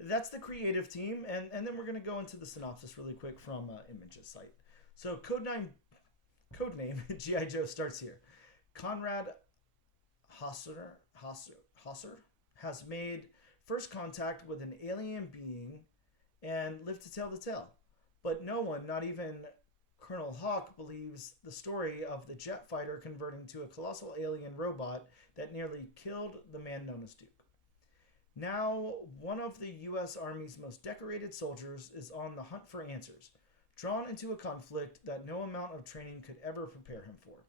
That's the creative team, and then we're going to go into the synopsis really quick from Image's site. So codename G.I. Joe starts here. Conrad Hosser has made first contact with an alien being and lived to tell the tale. But no one, not even Colonel Hawk, believes the story of the jet fighter converting to a colossal alien robot that nearly killed the man known as Duke. Now, one of the U.S. Army's most decorated soldiers is on the hunt for answers, drawn into a conflict that no amount of training could ever prepare him for.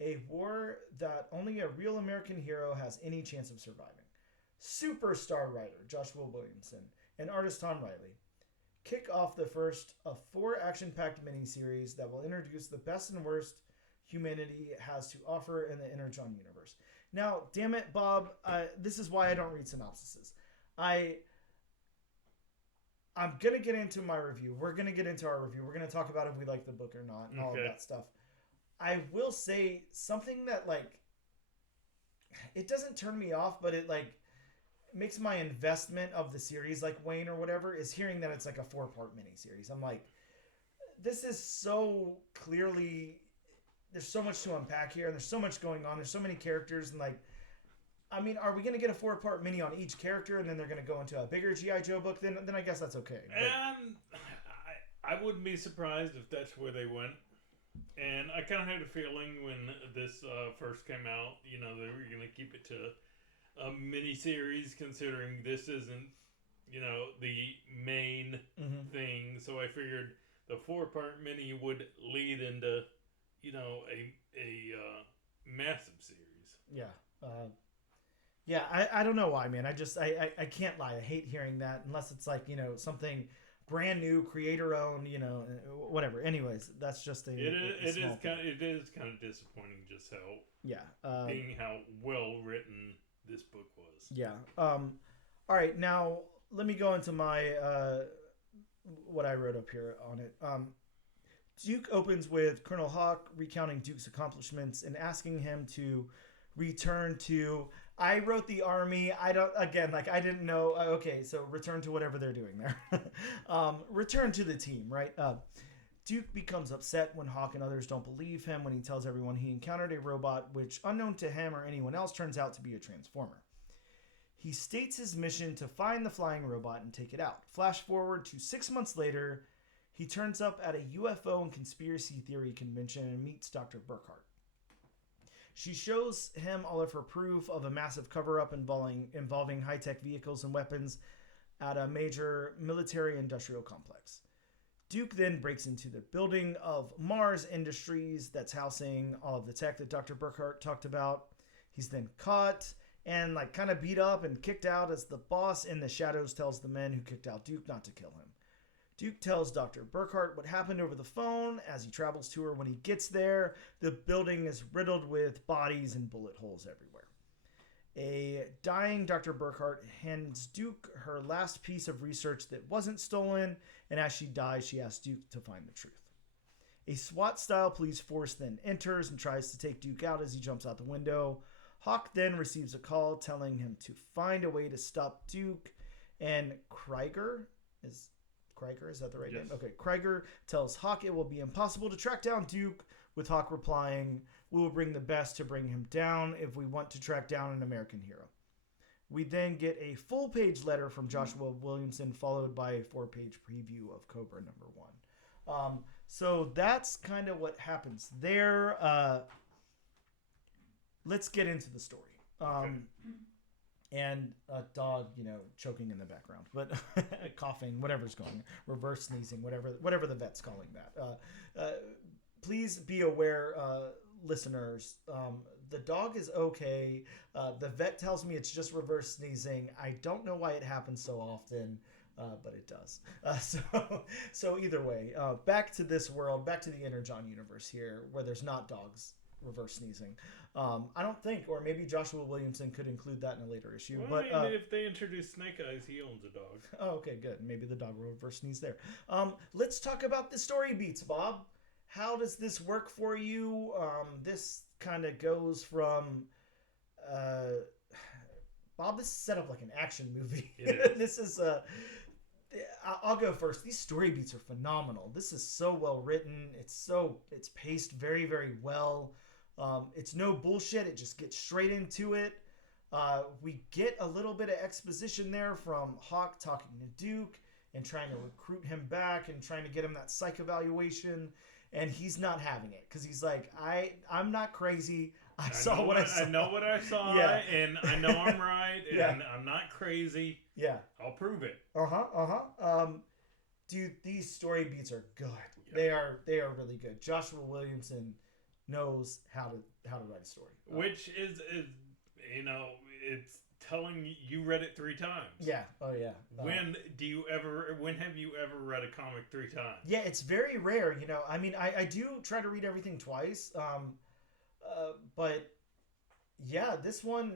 A war that only a real American hero has any chance of surviving. Superstar writer Joshua Williamson and artist Tom Riley kick off the first of 4 action-packed miniseries that will introduce the best and worst humanity has to offer in the Energon Universe. Now, damn it, Bob, this is why I don't read synopsises. I'm going to get into my review. We're going to get into our review. We're going to talk about if we like the book or not and all of that stuff. I will say something that, like, it doesn't turn me off, but it, like, makes my investment of the series, like, wane or whatever, is hearing that it's, like, a 4-part miniseries. I'm like, this is so clearly... There's so much to unpack here, and there's so much going on. There's so many characters, and like, I mean, are we going to get a 4-part mini on each character, and then they're going to go into a bigger G.I. Joe book? Then I guess that's okay. But... I wouldn't be surprised if that's where they went. And I kind of had a feeling when this first came out, you know, they were going to keep it to a mini series, considering this isn't, you know, the main thing. So I figured the 4-part mini would lead into, you know, a massive series. Yeah. Yeah, I don't know why, man. I can't lie. I hate hearing that unless it's like, something brand new, creator owned, whatever. Anyways, that's just it is kind of disappointing just how well written this book was. Yeah. All right, now let me go into my what I wrote up here on it. Duke opens with Colonel Hawk recounting Duke's accomplishments and asking him to return to. I wrote the army. I didn't know. Okay, so return to whatever they're doing there. Return to the team, right? Duke becomes upset when Hawk and others don't believe him when he tells everyone he encountered a robot which, unknown to him or anyone else, turns out to be a transformer. He states his mission to find the flying robot and take it out. Flash forward to 6 months later, he turns up at a UFO and conspiracy theory convention and meets Dr. Burkhart. She shows him all of her proof of a massive cover-up involving high-tech vehicles and weapons at a major military-industrial complex. Duke then breaks into the building of Mars Industries that's housing all of the tech that Dr. Burkhart talked about. He's then caught and kind of beat up and kicked out as the boss in the shadows tells the men who kicked out Duke not to kill him. Duke tells Dr. Burkhart what happened over the phone as he travels to her. When he gets there, the building is riddled with bodies and bullet holes everywhere. A dying Dr. Burkhart hands Duke her last piece of research that wasn't stolen, and as she dies, she asks Duke to find the truth. A SWAT-style police force then enters and tries to take Duke out as he jumps out the window. Hawk then receives a call telling him to find a way to stop Duke, and Krieger, is that the right name? Okay, Krieger tells Hawk it will be impossible to track down Duke, with Hawk replying, "We will bring the best to bring him down if we want to track down an American hero." We then get a full-page letter from Joshua Williamson, followed by a 4-page preview of Cobra #1. So that's kind of what happens there. Let's get into the story. Okay. And a dog, choking in the background, but coughing, whatever's going on, reverse sneezing, whatever the vet's calling that. Please be aware, listeners, the dog is okay. The vet tells me it's just reverse sneezing. I don't know why it happens so often, but it does. So either way, back to this world, back to the Energon Universe here, where there's not dogs reverse sneezing. I don't think, or maybe Joshua Williamson could include that in a later issue. Well, but if they introduce Snake Eyes, he owns a dog. Oh, okay, good. Maybe the dog will reverse sneeze there. Let's talk about the story beats, Bob. How does this work for you? This kind of goes from Bob, this is set up like an action movie. This is I'll go first. These story beats are phenomenal. This is so well written. It's paced very, very well. It's no bullshit. It just gets straight into it. We get a little bit of exposition there from Hawk talking to Duke and trying to recruit him back and trying to get him that psych evaluation. And he's not having it because he's like, I'm not crazy. I know what I saw, and I know I'm right, and I'm not crazy. Yeah. I'll prove it. Dude, these story beats are good. Yeah. They are really good. Joshua Williamson knows how to write a story. Which is it's telling you read it 3 times. Yeah. Oh yeah. When have you ever read a comic 3 times? Yeah, it's very rare, I mean, I do try to read everything twice. But yeah, this one,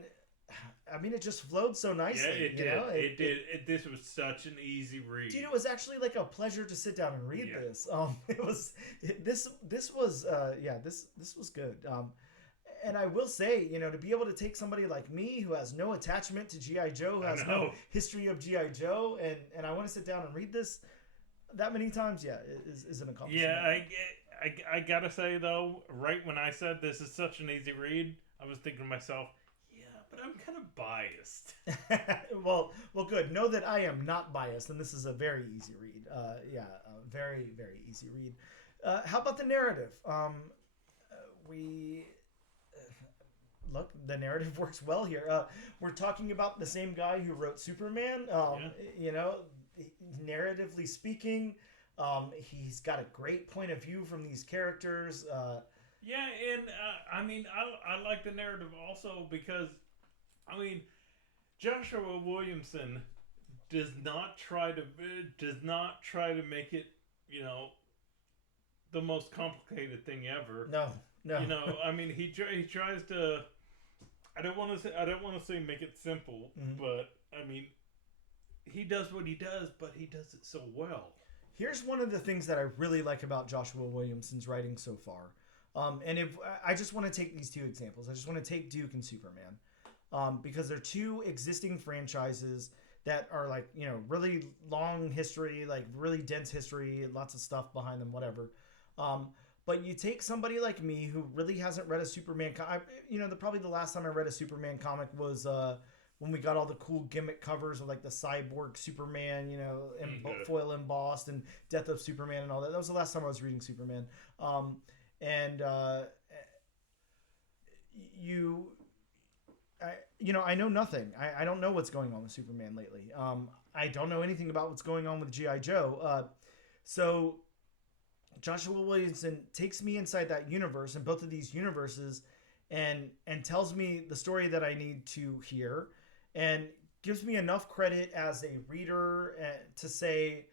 I mean, it just flowed so nicely. Yeah, it did. It did. This was such an easy read. Dude, it was actually like a pleasure to sit down and read this. This was good. And I will say, to be able to take somebody like me who has no attachment to G.I. Joe, who has no history of G.I. Joe, and I want to sit down and read this that many times, is an accomplishment. Yeah, I gotta say, though, right when I said this is such an easy read, I was thinking to myself, but I'm kind of biased. well, good. Know that I am not biased, and this is a very easy read. A very, very easy read. How about the narrative? Look, the narrative works well here. We're talking about the same guy who wrote Superman. Narratively speaking, he's got a great point of view from these characters. I like the narrative also because, Joshua Williamson does not try to make it, the most complicated thing ever. No. I mean, he tries to. I don't want to say make it simple, but I mean, he does what he does, but he does it so well. Here's one of the things that I really like about Joshua Williamson's writing so far. And if I just want to take these two examples, I just want to take Duke and Superman, because they're two existing franchises that are like, really long history, like really dense history, lots of stuff behind them, whatever. But you take somebody like me who really hasn't read a Superman probably the last time I read a Superman comic was when we got all the cool gimmick covers of like the cyborg Superman, foil embossed, and Death of Superman and all that. That was the last time I was reading Superman. I know nothing. I don't know what's going on with Superman lately. I don't know anything about what's going on with G.I. Joe. So Joshua Williamson takes me inside that universe, and both of these universes, and tells me the story that I need to hear, and gives me enough credit as a reader to say,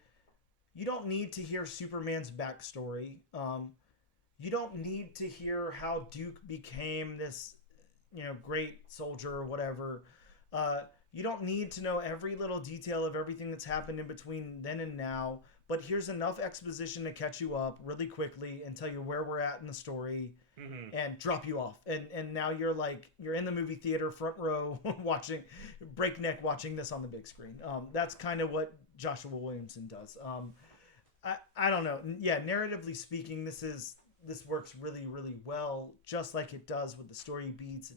you don't need to hear Superman's backstory. You don't need to hear how Duke became this, great soldier or whatever. You don't need to know every little detail of everything that's happened in between then and now. But here's enough exposition to catch you up really quickly and tell you where we're at in the story, and drop you off. And now you're in the movie theater, front row, watching this on the big screen. That's kind of what Joshua Williamson does. I don't know. Yeah, narratively speaking, this works really, really well, just like it does with the story beats.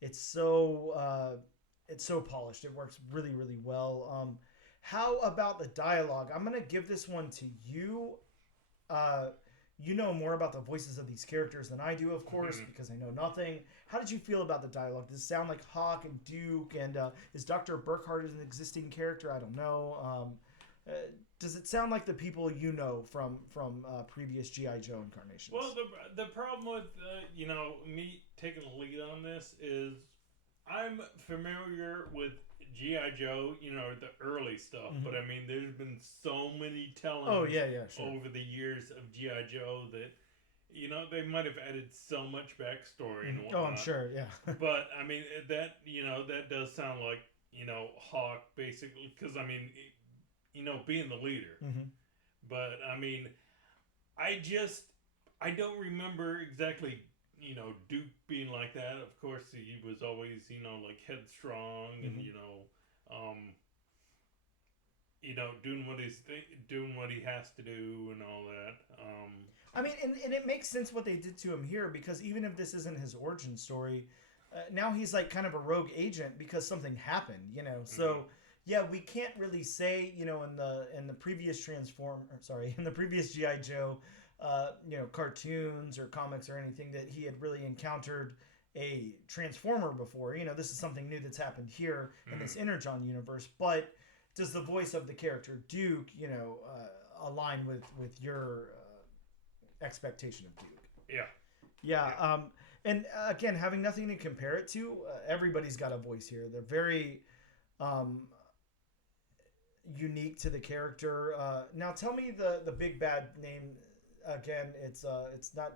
It's so polished. It works really, really well. How about the dialogue? I'm going to give this one to you. You know more about the voices of these characters than I do, of course, because I know nothing. How did you feel about the dialogue? Does it sound like Hawk and Duke? And is Dr. Burkhart an existing character? I don't know. Does it sound like the people you know from previous G.I. Joe incarnations? Well, the problem with me taking the lead on this is I'm familiar with G.I. Joe, the early stuff, but I mean, there's been so many tellings sure. over the years of G.I. Joe that, they might have added so much backstory and whatnot. Oh, I'm sure, yeah. But, I mean, that does sound like, Hawk, basically, because, I mean, being the leader. But, I mean, I don't remember exactly, Duke being like that. Of course, he was always, like headstrong and, doing what he has to do and all that. I mean, and it makes sense what they did to him here, because even if this isn't his origin story, now he's like kind of a rogue agent because something happened, So yeah, we can't really say, in the previous in the previous G.I. Joe, cartoons or comics or anything, that he had really encountered a Transformer before. This is something new that's happened here in this Energon universe. But does the voice of the character Duke, align with your expectation of Duke? Yeah. And again, having nothing to compare it to, everybody's got a voice here. They're very unique to the character. Now tell me the big bad name again. It's not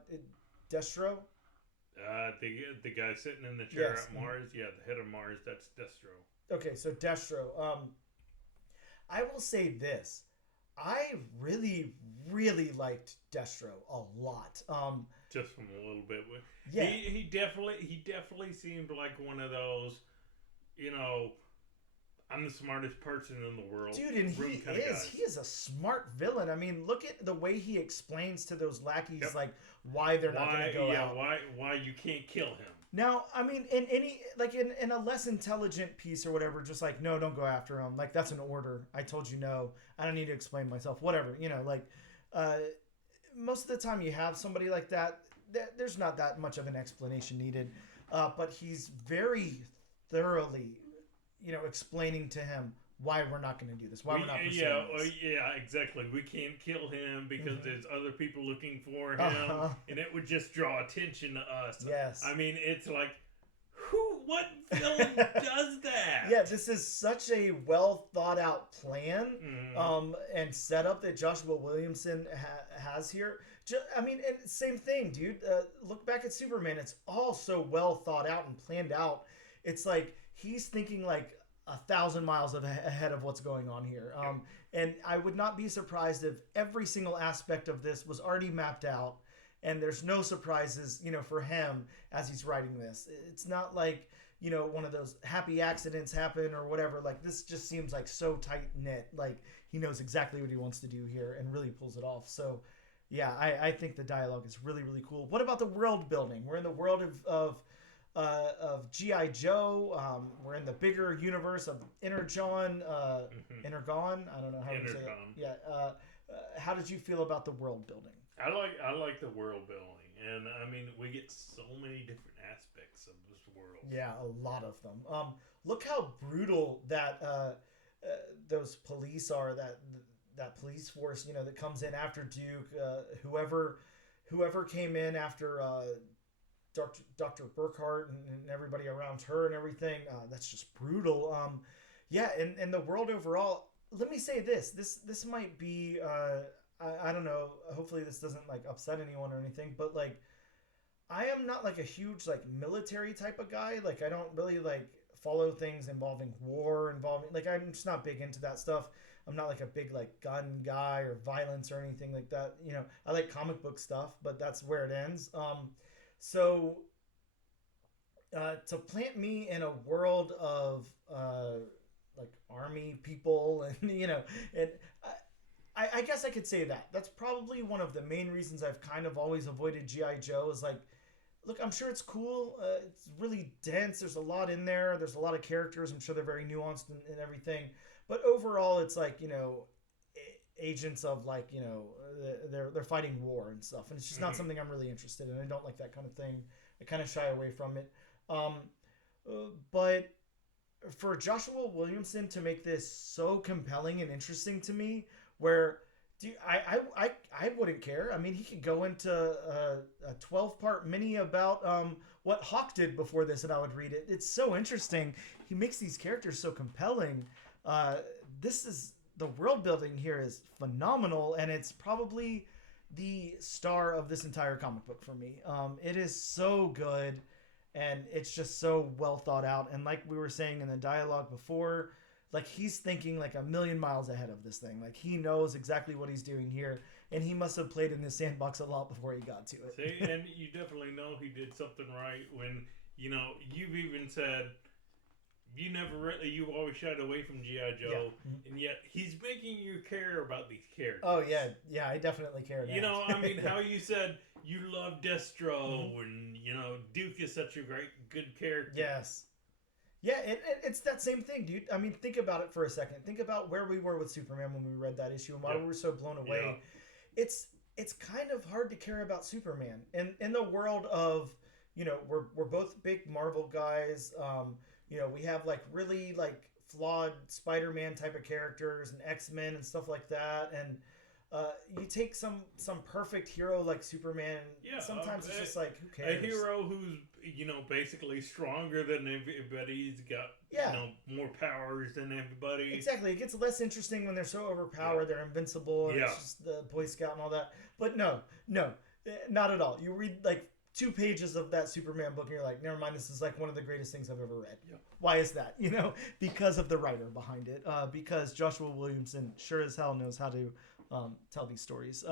Destro. The guy sitting in the chair at Mars. Yeah, the head of Mars. That's Destro. Okay, so Destro. I will say this. I really, really liked Destro a lot. Just from a little bit. Yeah. He definitely seemed like one of those, I'm the smartest person in the world. Dude, and he is a smart villain. I mean, look at the way he explains to those lackeys, like, why they're not going to go out. Why you can't kill him. Now, I mean, in a less intelligent piece or whatever, just like, no, don't go after him. Like, that's an order. I told you no. I don't need to explain myself. Whatever, most of the time you have somebody like that, there's not that much of an explanation needed. But he's very thoroughly, explaining to him why we're not going to do this, why we're not pursuing this. Yeah, exactly. We can't kill him because there's other people looking for him, and it would just draw attention to us. Yes. I mean, it's like, What villain does that? Yeah, this is such a well thought out plan and setup that Joshua Williamson has here. I mean, and same thing, dude. Look back at Superman. It's all so well thought out and planned out. It's like he's thinking like 1,000 miles ahead of what's going on here. And I would not be surprised if every single aspect of this was already mapped out and there's no surprises, for him as he's writing this. It's not like, one of those happy accidents happen or whatever. Like, this just seems like so tight knit. Like, he knows exactly what he wants to do here and really pulls it off. So, yeah, I think the dialogue is really, really cool. What about the world building? We're in the world of G.I. Joe. We're in the bigger universe of Energon. Energon. I don't know how to say that. Yeah. How did you feel about the world building? I like the world building, and I mean we get so many different aspects of this world. Yeah, a lot of them. Look how brutal that those police are. That police force, that comes in after Duke. Whoever came in after Dr. Burkhart and everybody around her and everything. That's just brutal. Yeah, and the world overall. Let me say this. This might be. I don't know. Hopefully this doesn't like upset anyone or anything. But like, I am not like a huge like military type of guy. Like I don't really like follow things involving war, like I'm just not big into that stuff. I'm not like a big like gun guy or violence or anything like that. I like comic book stuff, but that's where it ends. So to plant me in a world of like army people and and I guess I could say that. That's probably one of the main reasons I've kind of always avoided G.I. Joe is like, look, I'm sure it's cool. It's really dense. There's a lot in there. There's a lot of characters. I'm sure they're very nuanced and everything. But overall, it's like, agents of like, they're fighting war and stuff. And it's just not something I'm really interested in. I don't like that kind of thing. I kind of shy away from it. But for Joshua Williamson to make this so compelling and interesting to me, where I wouldn't care. I mean, he could go into a 12-part mini about what Hawk did before this, and I would read it. It's so interesting. He makes these characters so compelling. The world building here is phenomenal, and it's probably the star of this entire comic book for me. It is so good, and it's just so well thought out. And like we were saying in the dialogue before, like he's thinking like a million miles ahead of this thing. Like he knows exactly what he's doing here, and he must have played in this sandbox a lot before he got to it. See, and you definitely know he did something right when you've even said you've always shied away from G.I. Joe, and yet he's making you care about these characters. Oh yeah, I definitely care. Now. I mean, how you said you love Destro, and Duke is such a good character. Yes. Yeah, it's that same thing, dude. I mean, think about it for a second. Think about where we were with Superman when we read that issue and why we were so blown away. Yeah. It's kind of hard to care about Superman. And in the world of, we're both big Marvel guys. We have like really like flawed Spider-Man type of characters and X-Men and stuff like that. And you take some perfect hero like Superman. Yeah, sometimes it's just like, who cares? A hero who's basically stronger than everybody. He's got more powers than everybody. Exactly. It gets less interesting when they're so overpowered. Yeah. They're invincible. And it's just the Boy Scout and all that. But no, not at all. You read like 2 pages of that Superman book and you're like, never mind. This is like one of the greatest things I've ever read. Yeah. Why is that? Because of the writer behind it. Because Joshua Williamson sure as hell knows how to tell these stories.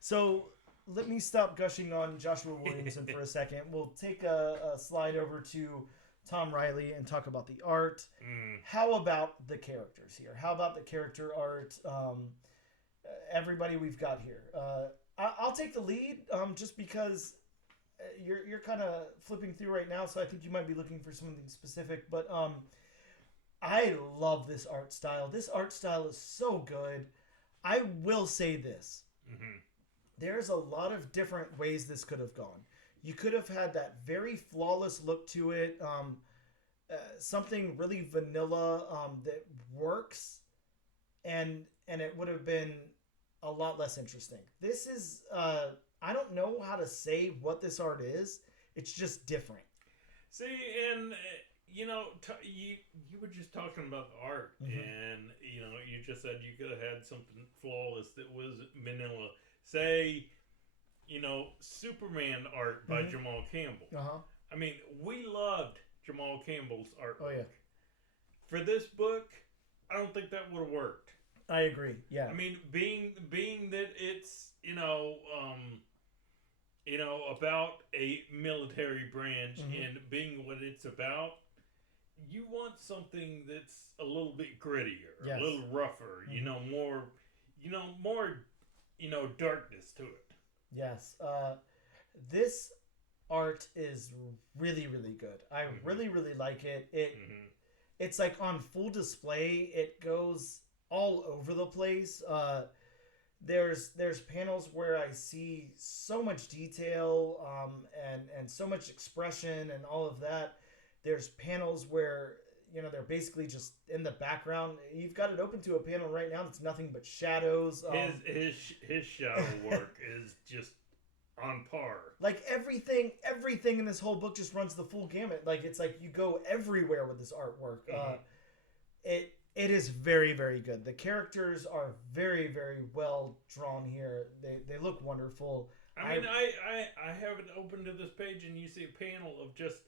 So let me stop gushing on Joshua Williamson for a second. We'll take a slide over to Tom Riley and talk about the art. How about the characters here? How about the character art? Everybody we've got here. I'll take the lead just because you're kind of flipping through right now, so I think you might be looking for something specific. But I love this art style. This art style is so good. I will say this. There's a lot of different ways this could have gone. You could have had that very flawless look to it, something really vanilla that works, and it would have been a lot less interesting. This is, I don't know how to say what this art is. It's just different. See, and you were just talking about the art, and you just said you could have had something flawless that was vanilla. Say, Superman art by Jamal Campbell. I mean, we loved Jamal Campbell's artwork. Oh yeah. For this book, I don't think that would have worked. I agree. Yeah. I mean, being that it's about a military branch and being what it's about, you want something that's a little bit grittier, a little rougher, more, darkness to it. Yes. This art is really, really good. I really, really like it. It's like on full display. It goes all over the place. There's panels where I see so much detail and so much expression and all of that. There's panels where they're basically just in the background. You've got it open to a panel right now that's nothing but shadows. His shadow work is just on par. Like everything in this whole book just runs the full gamut. Like it's like you go everywhere with this artwork. It is very, very good. The characters are very, very well drawn here. They look wonderful. I mean, I have it open to this page, and you see a panel of just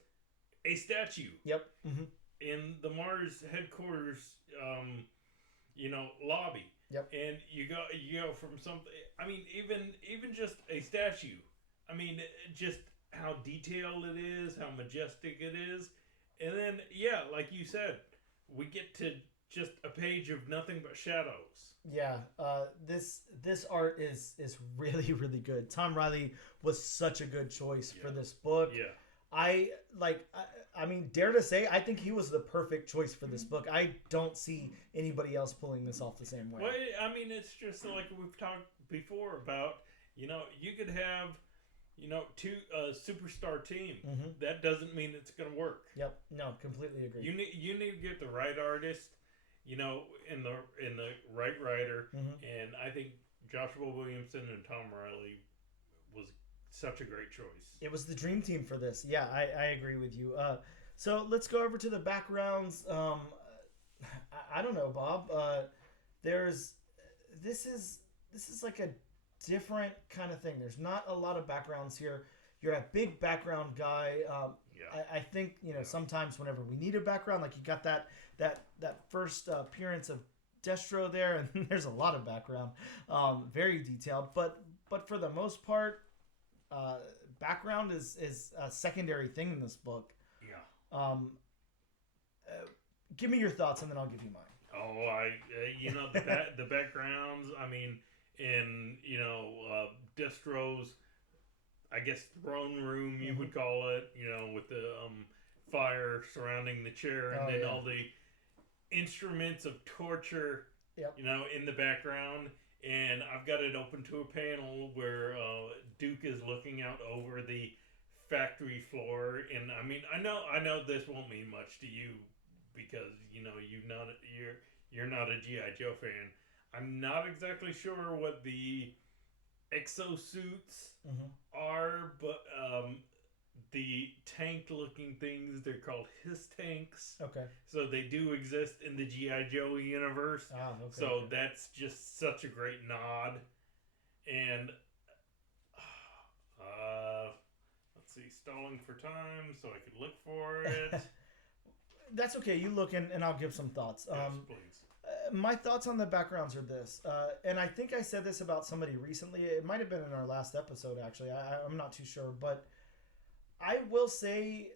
a statue. Yep. In the Mars headquarters, lobby. Yep. And you go from something. I mean, even just a statue. I mean, just how detailed it is, how majestic it is, and then like you said, we get to just a page of nothing but shadows. Yeah, this art is really, really good. Tom Riley was such a good choice for this book. Yeah. I mean, dare to say, I think he was the perfect choice for this book. I don't see anybody else pulling this off the same way. Well, I mean, it's just like we've talked before about, you could have, two superstar team. That doesn't mean it's going to work. Yep. No, completely agree. You need to get the right artist, in the right writer, and I think Joshua Williamson and Tom Riley was such a great choice. It was the dream team for this. Yeah, I agree with you. So let's go over to the backgrounds. I don't know, Bob. This is like a different kind of thing. There's not a lot of backgrounds here. You're a big background guy. I think sometimes whenever we need a background, like you got that first appearance of Destro there, and there's a lot of background, very detailed. But for the most part, background is a secondary thing in this book. Yeah. Give me your thoughts, and then I'll give you mine. Oh, the backgrounds. I mean, in Destro's, I guess, throne room, you would call it. With the fire surrounding the chair, and all the instruments of torture. Yep. In the background. And I've got it open to a panel where Duke is looking out over the factory floor, and I mean, I know this won't mean much to you because you're not a G.I. Joe fan. I'm not exactly sure what the exosuits are, but the tank-looking things, they're called his tanks. Okay. So they do exist in the G.I. Joe universe. Ah, okay. So that's just such a great nod. And let's see, stalling for time so I could look for it. That's okay. You look and I'll give some thoughts. Yes, please. My thoughts on the backgrounds are this, and I think I said this about somebody recently. It might have been in our last episode, actually. I'm not too sure, but I will say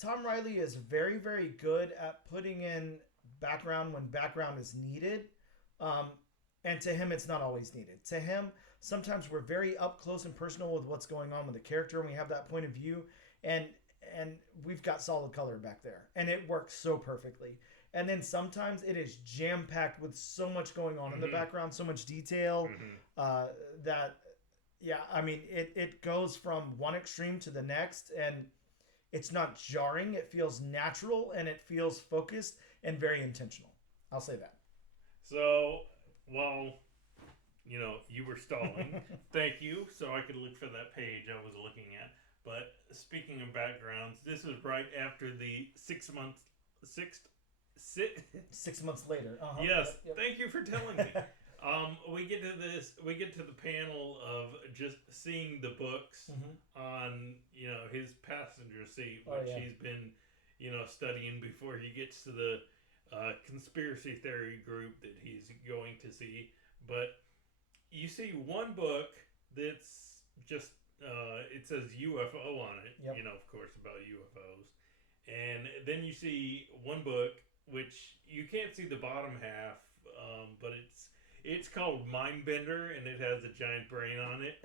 Tom Riley is very, very good at putting in background when background is needed. And to him, it's not always needed. To him, sometimes we're very up close and personal with what's going on with the character, and we have that point of view, and we've got solid color back there, and it works so perfectly. And then sometimes it is jam-packed with so much going on in the background, so much detail, that... Yeah, I mean, it goes from one extreme to the next, and it's not jarring. It feels natural, and it feels focused and very intentional. I'll say that. So, while, you were stalling, thank you, so I could look for that page I was looking at. But speaking of backgrounds, this is right after the 6 months. 6 months later. Uh-huh. Yes, Yep. thank you for telling me. We get to this. We get to the panel of just seeing the books on his passenger seat, which he's been studying before he gets to the conspiracy theory group that he's going to see. But you see one book that's just it says UFO on it. Yep. Of course, about UFOs. And then you see one book which you can't see the bottom half, but it's called Mindbender, and it has a giant brain on it.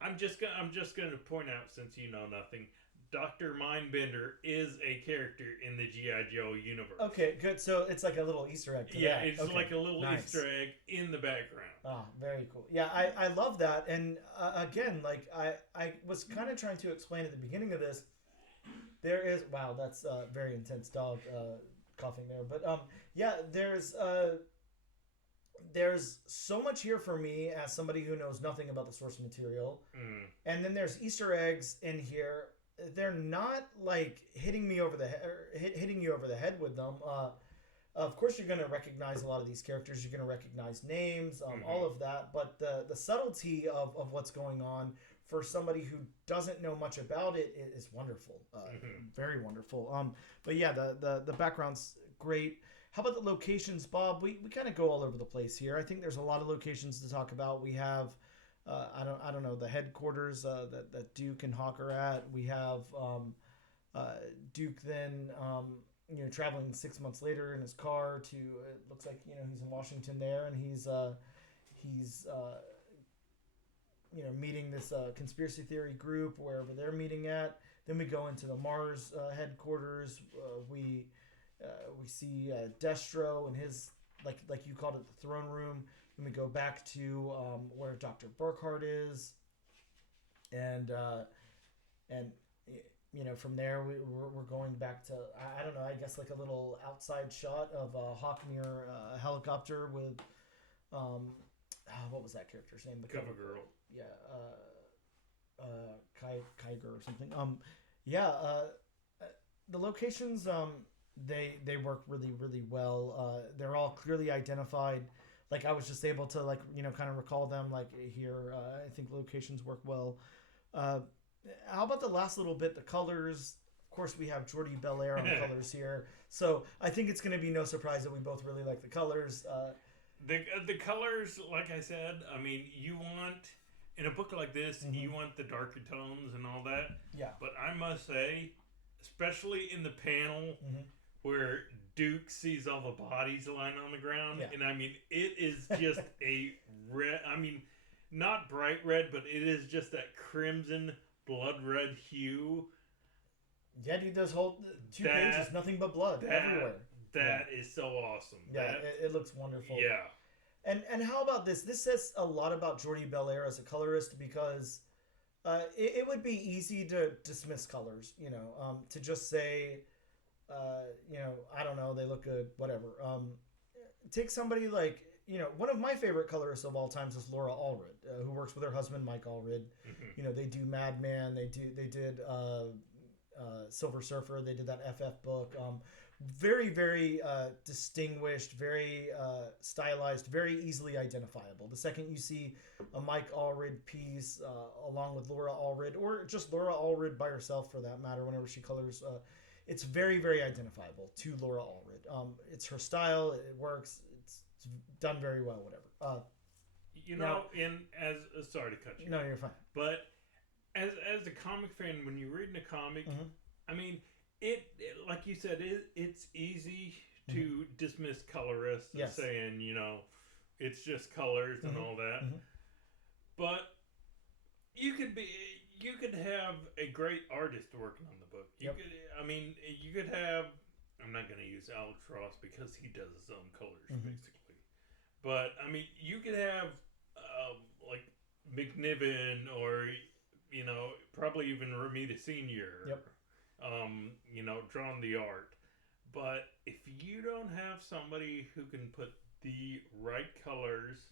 I'm just gonna point out, since you know nothing, Dr. Mindbender is a character in the G.I. Joe universe. Okay, good. So it's like a little Easter egg to that. Yeah, it's okay. like a little Nice. Easter egg in the background. Ah, very cool. Yeah, I love that. And again, like I was kind of trying to explain at the beginning of this, there is, wow, that's a very intense dog coughing there. But yeah, there's so much here for me as somebody who knows nothing about the source material. And then there's Easter eggs in here. They're not like hitting me over the head, hitting you over the head with them. Of course, you're going to recognize a lot of these characters. You're going to recognize names, all of that. But the subtlety of what's going on for somebody who doesn't know much about it is wonderful. Very wonderful. But yeah, the background's great. How about the locations, Bob? We kind of go all over the place here. I think there's a lot of locations to talk about. We have, I don't know, the headquarters that Duke and Hawk are at. We have Duke then, traveling 6 months later in his car to, it looks like, he's in Washington there, and he's meeting this conspiracy theory group wherever they're meeting at. Then we go into the Mars headquarters. We see Destro and his, like you called it, the throne room. Then we go back to where Dr. Burkhardt is, and from there we're going back to, I don't know, I guess like a little outside shot of Hawk near a helicopter with what was that character's name? The Cover Girl. Yeah, Kyger or something. The locations they work really, really well. They're all clearly identified. Like I was just able to kind of recall them here. I think locations work well. How about the last little bit, the colors? Of course, we have Jordi Belair on the colors here. So I think it's going to be no surprise that we both really like the colors. The colors, like I said, I mean, you want, in a book like this, you want the darker tones and all that. Yeah. But I must say, especially in the panel where Duke sees all the bodies lying on the ground, and I mean, it is just a red, I mean, not bright red, but it is just that crimson blood red hue. Yeah, dude, those whole two pages, nothing but blood everywhere. That is so awesome. Yeah, it looks wonderful. Yeah. And how about this? This says a lot about Jordi Belair as a colorist, because it would be easy to dismiss colors, to just say, I don't know, they look good, whatever. Take somebody like, one of my favorite colorists of all times is Laura Allred, who works with her husband, Mike Allred. They do Madman, they did Silver Surfer, they did that FF book. Very, very distinguished, very stylized, very easily identifiable. The second you see a Mike Allred piece along with Laura Allred, or just Laura Allred by herself for that matter, whenever she colors, it's very, very identifiable to Laura Allred. It's her style, it works, it's done very well, whatever. Sorry to cut you. No, you're fine. But as a comic fan, when you're reading a comic, I mean, it like you said, it's easy to dismiss colorists and saying, it's just colors and all that. But you could have a great artist working on the book. You could have, I'm not going to use Alex Ross because he does his own colors basically. But I mean, you could have like McNiven or probably even Ramita Sr. Drawn the art. But if you don't have somebody who can put the right colors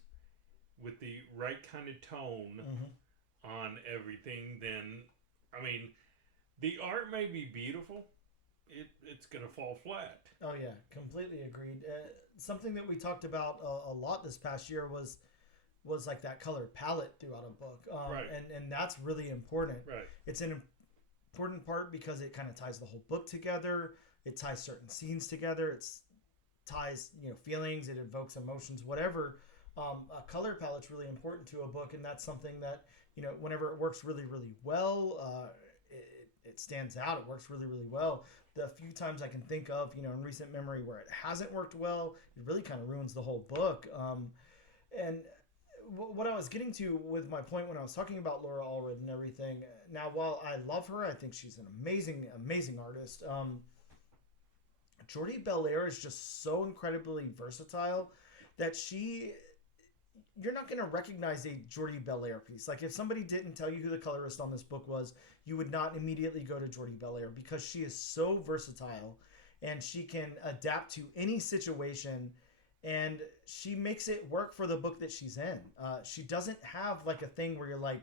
with the right kind of tone on everything, then I mean, the art may be beautiful. It's going to fall flat. Oh yeah, completely agreed. Something that we talked about a lot this past year was like that color palette throughout a book, right. and that's really important. Right. It's an important part because it kind of ties the whole book together. It ties certain scenes together. It ties feelings. It evokes emotions. Whatever. A color palette's really important to a book, and that's something that whenever it works really really well, it stands out. It works really really well. The few times I can think of in recent memory where it hasn't worked well, it really kind of ruins the whole book. And what I was getting to with my point when I was talking about Laura Allred and everything. Now, while I love her, I think she's an amazing, amazing artist. Jordi Belair is just so incredibly versatile that you're not going to recognize a Jordi Belair piece. Like if somebody didn't tell you who the colorist on this book was, you would not immediately go to Jordi Belair because she is so versatile and she can adapt to any situation. And she makes it work for the book that she's in. She doesn't have like a thing where you're like,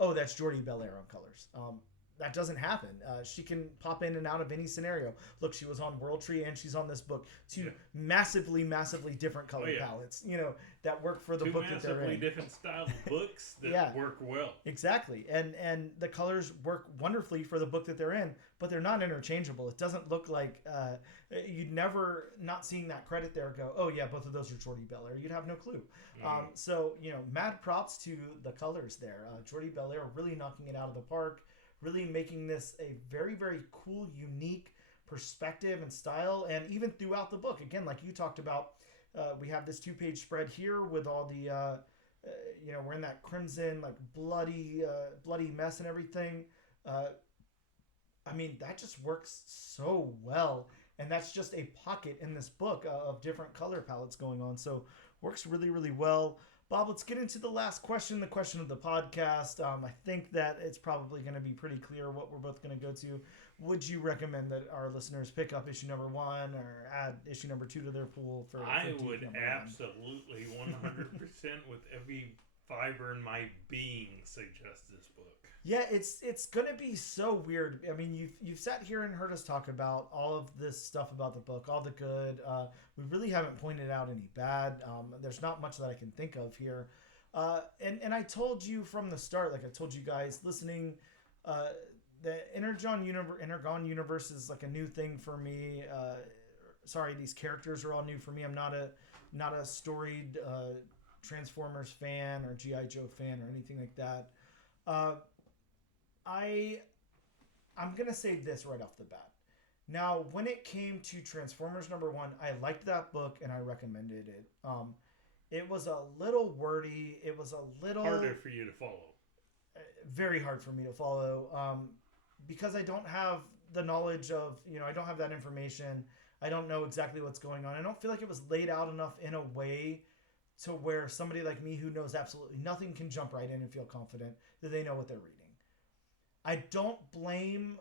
oh, that's Jordi Belair on colors. That doesn't happen. She can pop in and out of any scenario. Look, she was on World Tree and she's on this book. Two massively, massively different color palettes, that work for the book that they're in. Two massively different style books that work well. Exactly. And the colors work wonderfully for the book that they're in, but they're not interchangeable. It doesn't look like you'd never, not seeing that credit there, go, oh yeah, both of those are Jordi Belair. You'd have no clue. So, mad props to the colors there. Jordi Belair really knocking it out of the park. Really making this a very, very cool, unique perspective and style. And even throughout the book, again, like you talked about, we have this 2-page spread here with all the, we're in that crimson, like bloody mess and everything. I mean, that just works so well. And that's just a pocket in this book of different color palettes going on. So works really, really well. Bob, let's get into the last question, the question of the podcast. I think that it's probably going to be pretty clear what we're both going to go to. Would you recommend that our listeners pick up issue number 1 or add issue number 2 to their pool? I would absolutely 100% with every fiber in my being suggest this book. Yeah, it's going to be so weird. I mean, you've sat here and heard us talk about all of this stuff about the book, all the good. We really haven't pointed out any bad. There's not much that I can think of here. And I told you from the start, like I told you guys listening, the Energon Universe is like a new thing for me. Sorry, these characters are all new for me. I'm not a storied Transformers fan or G.I. Joe fan or anything like that. I'm going to say this right off the bat. Now, when it came to Transformers number 1, I liked that book and I recommended it. It was a little wordy. It was a little... harder for you to follow. Very hard for me to follow. Because I don't have the knowledge of, I don't have that information. I don't know exactly what's going on. I don't feel like it was laid out enough in a way to where somebody like me who knows absolutely nothing can jump right in and feel confident that they know what they're reading. I don't blame...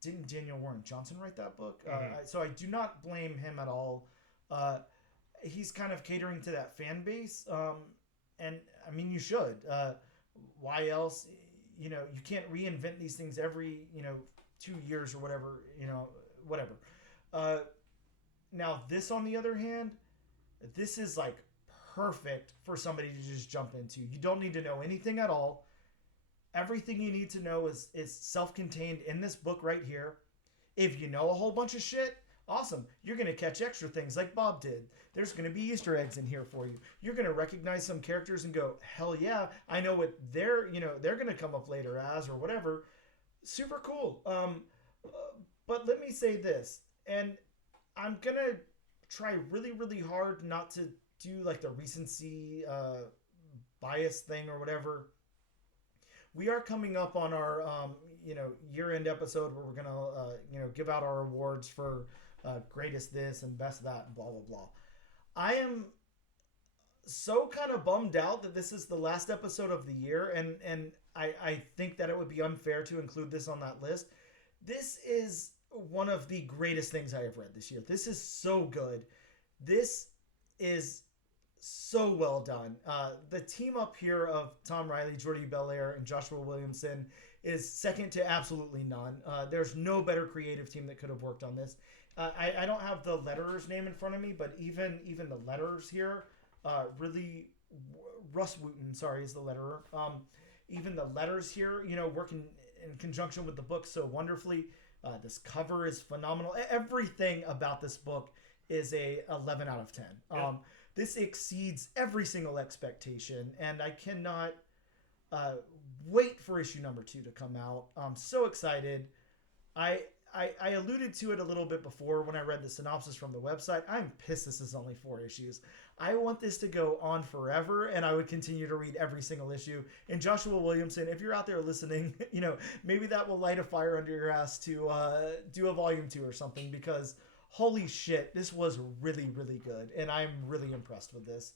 didn't Daniel Warren Johnson write that book? So I do not blame him at all. He's kind of catering to that fan base. And I mean, you should. Why else? You can't reinvent these things every, 2 years or whatever, whatever. Now this, on the other hand, this is like perfect for somebody to just jump into. You don't need to know anything at all. Everything you need to know is self-contained in this book right here. If you know a whole bunch of shit, awesome. You're going to catch extra things like Bob did. There's going to be Easter eggs in here for you. You're going to recognize some characters and go, hell yeah, I know what they're going to come up later as or whatever. Super cool. But let me say this, and I'm going to try really, really hard not to do like the recency bias thing or whatever. We are coming up on our, year-end episode where we're going to, give out our awards for greatest this and best that and blah, blah, blah. I am so kind of bummed out that this is the last episode of the year, and I think that it would be unfair to include this on that list. This is one of the greatest things I have read this year. This is so good. This is so well done. The team up here of Tom Riley, Jordi Belair, and Joshua Williamson is second to absolutely none. There's no better creative team that could have worked on this. I don't have the letterer's name in front of me, but even the letterers here really... Russ Wooten, sorry, is the letterer. Even the letters here, working in conjunction with the book so wonderfully. This cover is phenomenal. Everything about this book is a 11 out of 10. This exceeds every single expectation, and I cannot wait for issue number 2 to come out. I'm so excited. I alluded to it a little bit before when I read the synopsis from the website. I'm pissed this is only 4 issues. I want this to go on forever, and I would continue to read every single issue. And Joshua Williamson, if you're out there listening, maybe that will light a fire under your ass to do a volume 2 or something, because holy shit, this was really, really good, and I'm really impressed with this.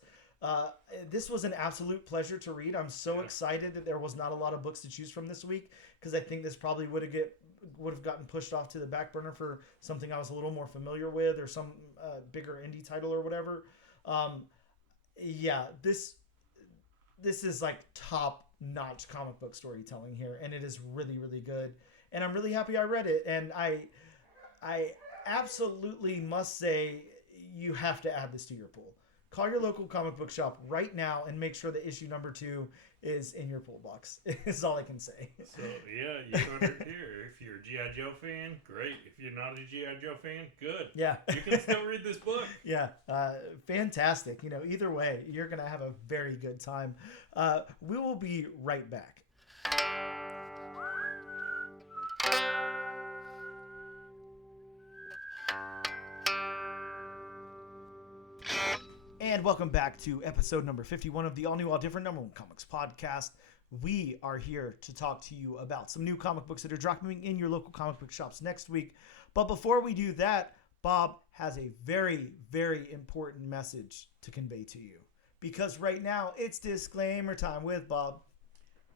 This was an absolute pleasure to read. I'm so excited that there was not a lot of books to choose from this week, because I think this probably would have gotten pushed off to the back burner for something I was a little more familiar with, or some bigger indie title or whatever. This is like top-notch comic book storytelling here, and it is really, really good. And I'm really happy I read it, and I absolutely must say you have to add this to your pool. Call your local comic book shop right now and make sure that issue number 2 is in your pool box. Is all I can say. So, yeah, you heard it here. If you're a G.I. Joe fan, great. If you're not a G.I. Joe fan, good. Yeah. You can still read this book. Yeah. Fantastic. Either way, you're going to have a very good time. We will be right back. And welcome back to episode number 51 of the All New, All Different Number One Comics podcast. We are here to talk to you about some new comic books that are dropping in your local comic book shops next week. But before we do that, Bob has a very, very important message to convey to you. Because right now, it's disclaimer time with Bob.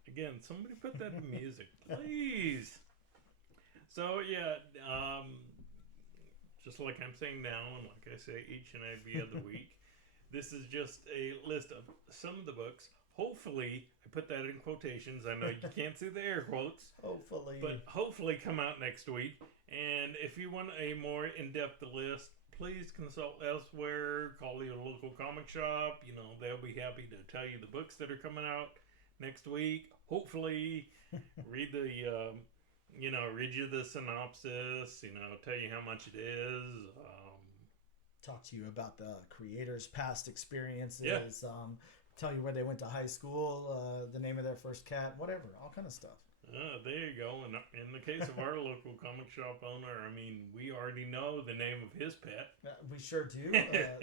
Again, somebody put that in music, please. So, yeah, just like I'm saying now, and like I say each and every other week, this is just a list of some of the books. Hopefully, I put that in quotations. I know you can't see the air quotes. Hopefully. But hopefully come out next week. And if you want a more in-depth list, please consult elsewhere. Call your local comic shop. They'll be happy to tell you the books that are coming out next week. Hopefully, read the, read you the synopsis, tell you how much it is. Talk to you about the creators' past experiences. Yeah. Tell you where they went to high school, the name of their first cat, whatever, all kind of stuff. There you go. And in the case of our local comic shop owner, we already know the name of his pet. We sure do.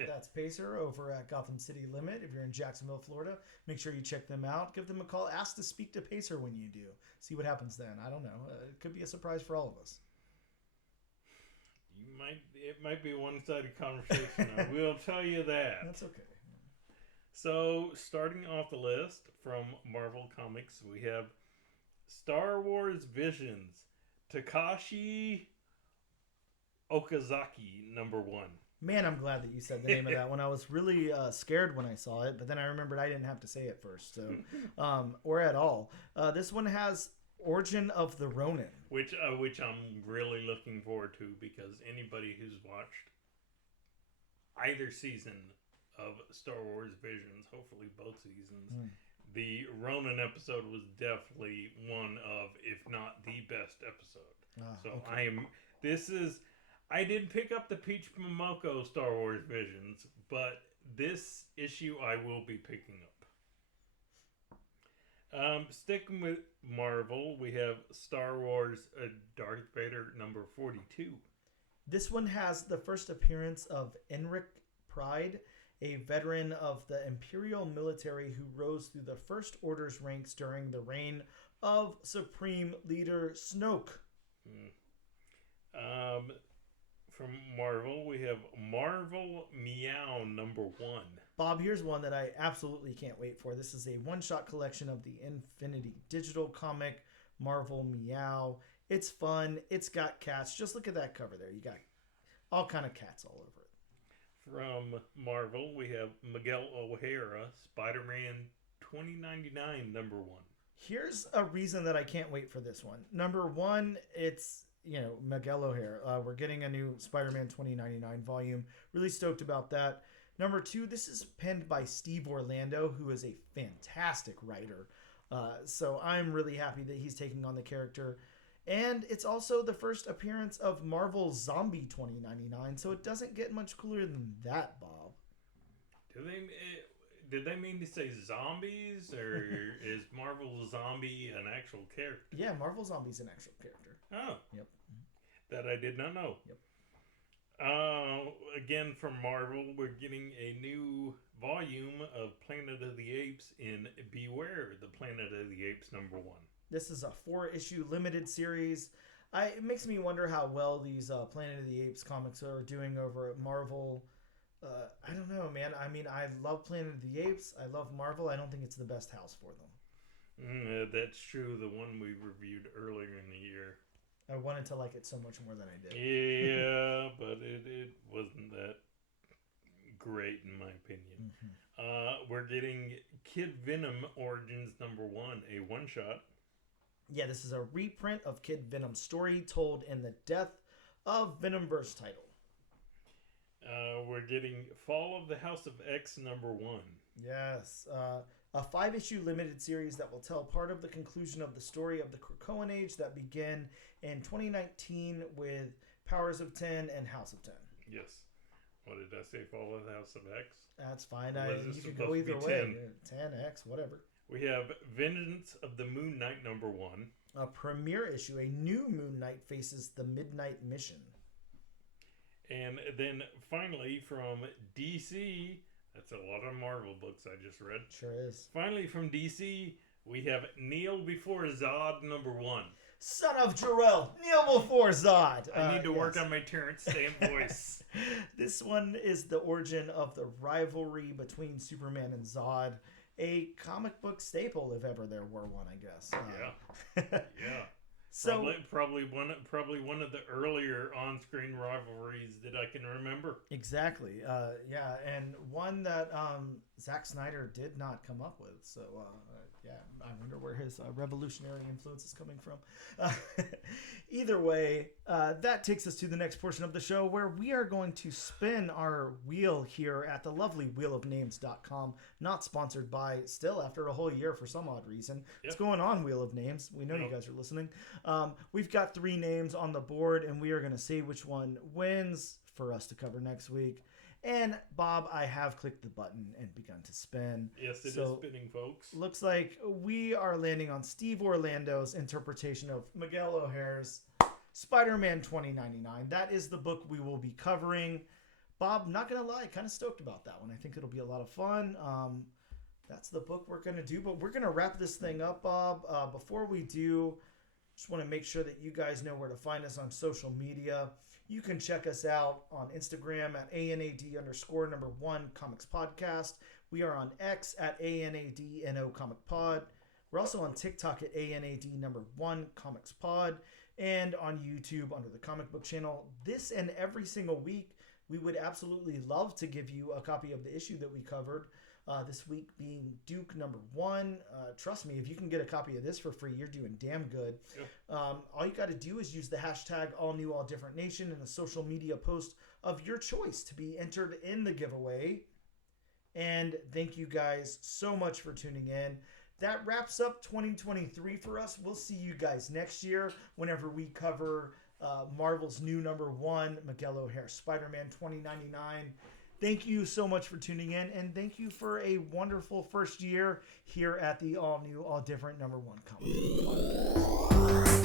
That's Pacer over at Gotham City Limit. If you're in Jacksonville, Florida, make sure you check them out. Give them a call. Ask to speak to Pacer when you do. See what happens then. I don't know. It could be a surprise for all of us. It might be a one-sided conversation. I will tell you that. That's okay. So, starting off the list from Marvel Comics, we have Star Wars Visions, Takashi Okazaki, #1. Man, I'm glad that you said the name of that one. I was really scared when I saw it, but then I remembered I didn't have to say it first, so or at all. This one has Origin of the Ronin, which I'm really looking forward to, because anybody who's watched either season of Star Wars Visions, hopefully both seasons, the Ronin episode was definitely one of, if not the best episode. Okay. I did pick up the Peach Momoko Star Wars Visions, but this issue I will be picking up. Sticking with Marvel, we have Star Wars Darth Vader #42. This one has the first appearance of Enric Pride, a veteran of the Imperial military who rose through the First Order's ranks during the reign of Supreme Leader Snoke. From Marvel, we have Marvel Meow #1. Bob, here's one that I absolutely can't wait for. This is a one-shot collection of the Infinity Digital comic, Marvel Meow. It's fun. It's got cats. Just look at that cover there. You got all kind of cats all over it. From Marvel, we have Miguel O'Hara, Spider-Man 2099, number 1. Here's a reason that I can't wait for this one. Number one, it's, Miguel O'Hara. We're getting a new Spider-Man 2099 volume. Really stoked about that. Number two, this is penned by Steve Orlando, who is a fantastic writer. So I'm really happy that he's taking on the character. And it's also the first appearance of Marvel's Zombie 2099, so it doesn't get much cooler than that, Bob. Did they mean to say zombies, or is Marvel Zombie an actual character? Yeah, Marvel Zombie's an actual character. Oh. Yep. That I did not know. Yep. Again, from Marvel, we're getting a new volume of Planet of the Apes in Beware, the Planet of the Apes number 1. This is a 4-issue limited series. It makes me wonder how well these Planet of the Apes comics are doing over at Marvel. I don't know, man. I mean, I love Planet of the Apes. I love Marvel. I don't think it's the best house for them. That's true. The one we reviewed earlier in the year. I wanted to like it so much more than I did. Yeah, but it wasn't that great in my opinion. Mm-hmm. We're getting Kid Venom Origins number 1, a one-shot. Yeah, this is a reprint of Kid Venom's story told in the Death of Venomverse title. We're getting Fall of the House of X number 1. Yes, a 5-issue limited series that will tell part of the conclusion of the story of the Krakoan Age that began in 2019 with Powers of 10 and House of 10. Yes. What did I say? Fall of the House of X? That's fine. You can supposed go to either be way. 10X, whatever. We have Vengeance of the Moon Knight number 1. A premiere issue. A new Moon Knight faces the Midnight Mission. And then finally from DC, that's a lot of Marvel books I just read. Sure is. Finally from DC, we have Kneel Before Zod number 1. Son of Jor-El, kneel before Zod. I need to work on my Terrence Stamp voice. This one is the origin of the rivalry between Superman and Zod. A comic book staple, if ever there were one, I guess. Yeah. Yeah. So probably one of the earlier on-screen rivalries that I can remember. Exactly. Yeah, and one that Zach Snyder did not come up with. So yeah, I wonder where his revolutionary influence is coming from. Either way, that takes us to the next portion of the show where we are going to spin our wheel here at the lovely wheelofnames.com. Not sponsored by, still after a whole year for some odd reason. Yep. What's going on, Wheel of Names? We know you guys are listening. We've got 3 names on the board, and we are going to see which one wins for us to cover next week. And Bob, I have clicked the button and begun to spin. Yes, it is spinning, folks. Looks like we are landing on Steve Orlando's interpretation of Miguel O'Hara's Spider-Man 2099. That is the book we will be covering. Bob, not going to lie, kind of stoked about that one. I think it'll be a lot of fun. That's the book we're going to do, but we're going to wrap this thing up, Bob. Before we do, just want to make sure that you guys know where to find us on social media. You can check us out on Instagram at ANAD_1 Comics Podcast. We are on X at ANADNO Comic Pod. We're also on TikTok at ANAD1 Comics Pod, and on YouTube under the Comic Book Channel. This and every single week, we would absolutely love to give you a copy of the issue that we covered. This week being Duke number 1. Trust me, if you can get a copy of this for free, you're doing damn good. Yeah. All you got to do is use the hashtag AllNewAllDifferentNation in a social media post of your choice to be entered in the giveaway. And thank you guys so much for tuning in. That wraps up 2023 for us. We'll see you guys next year whenever we cover Marvel's new number 1, Miguel O'Hara, Spider-Man 2099. Thank you so much for tuning in, and thank you for a wonderful first year here at the all new, all different number 1 comic.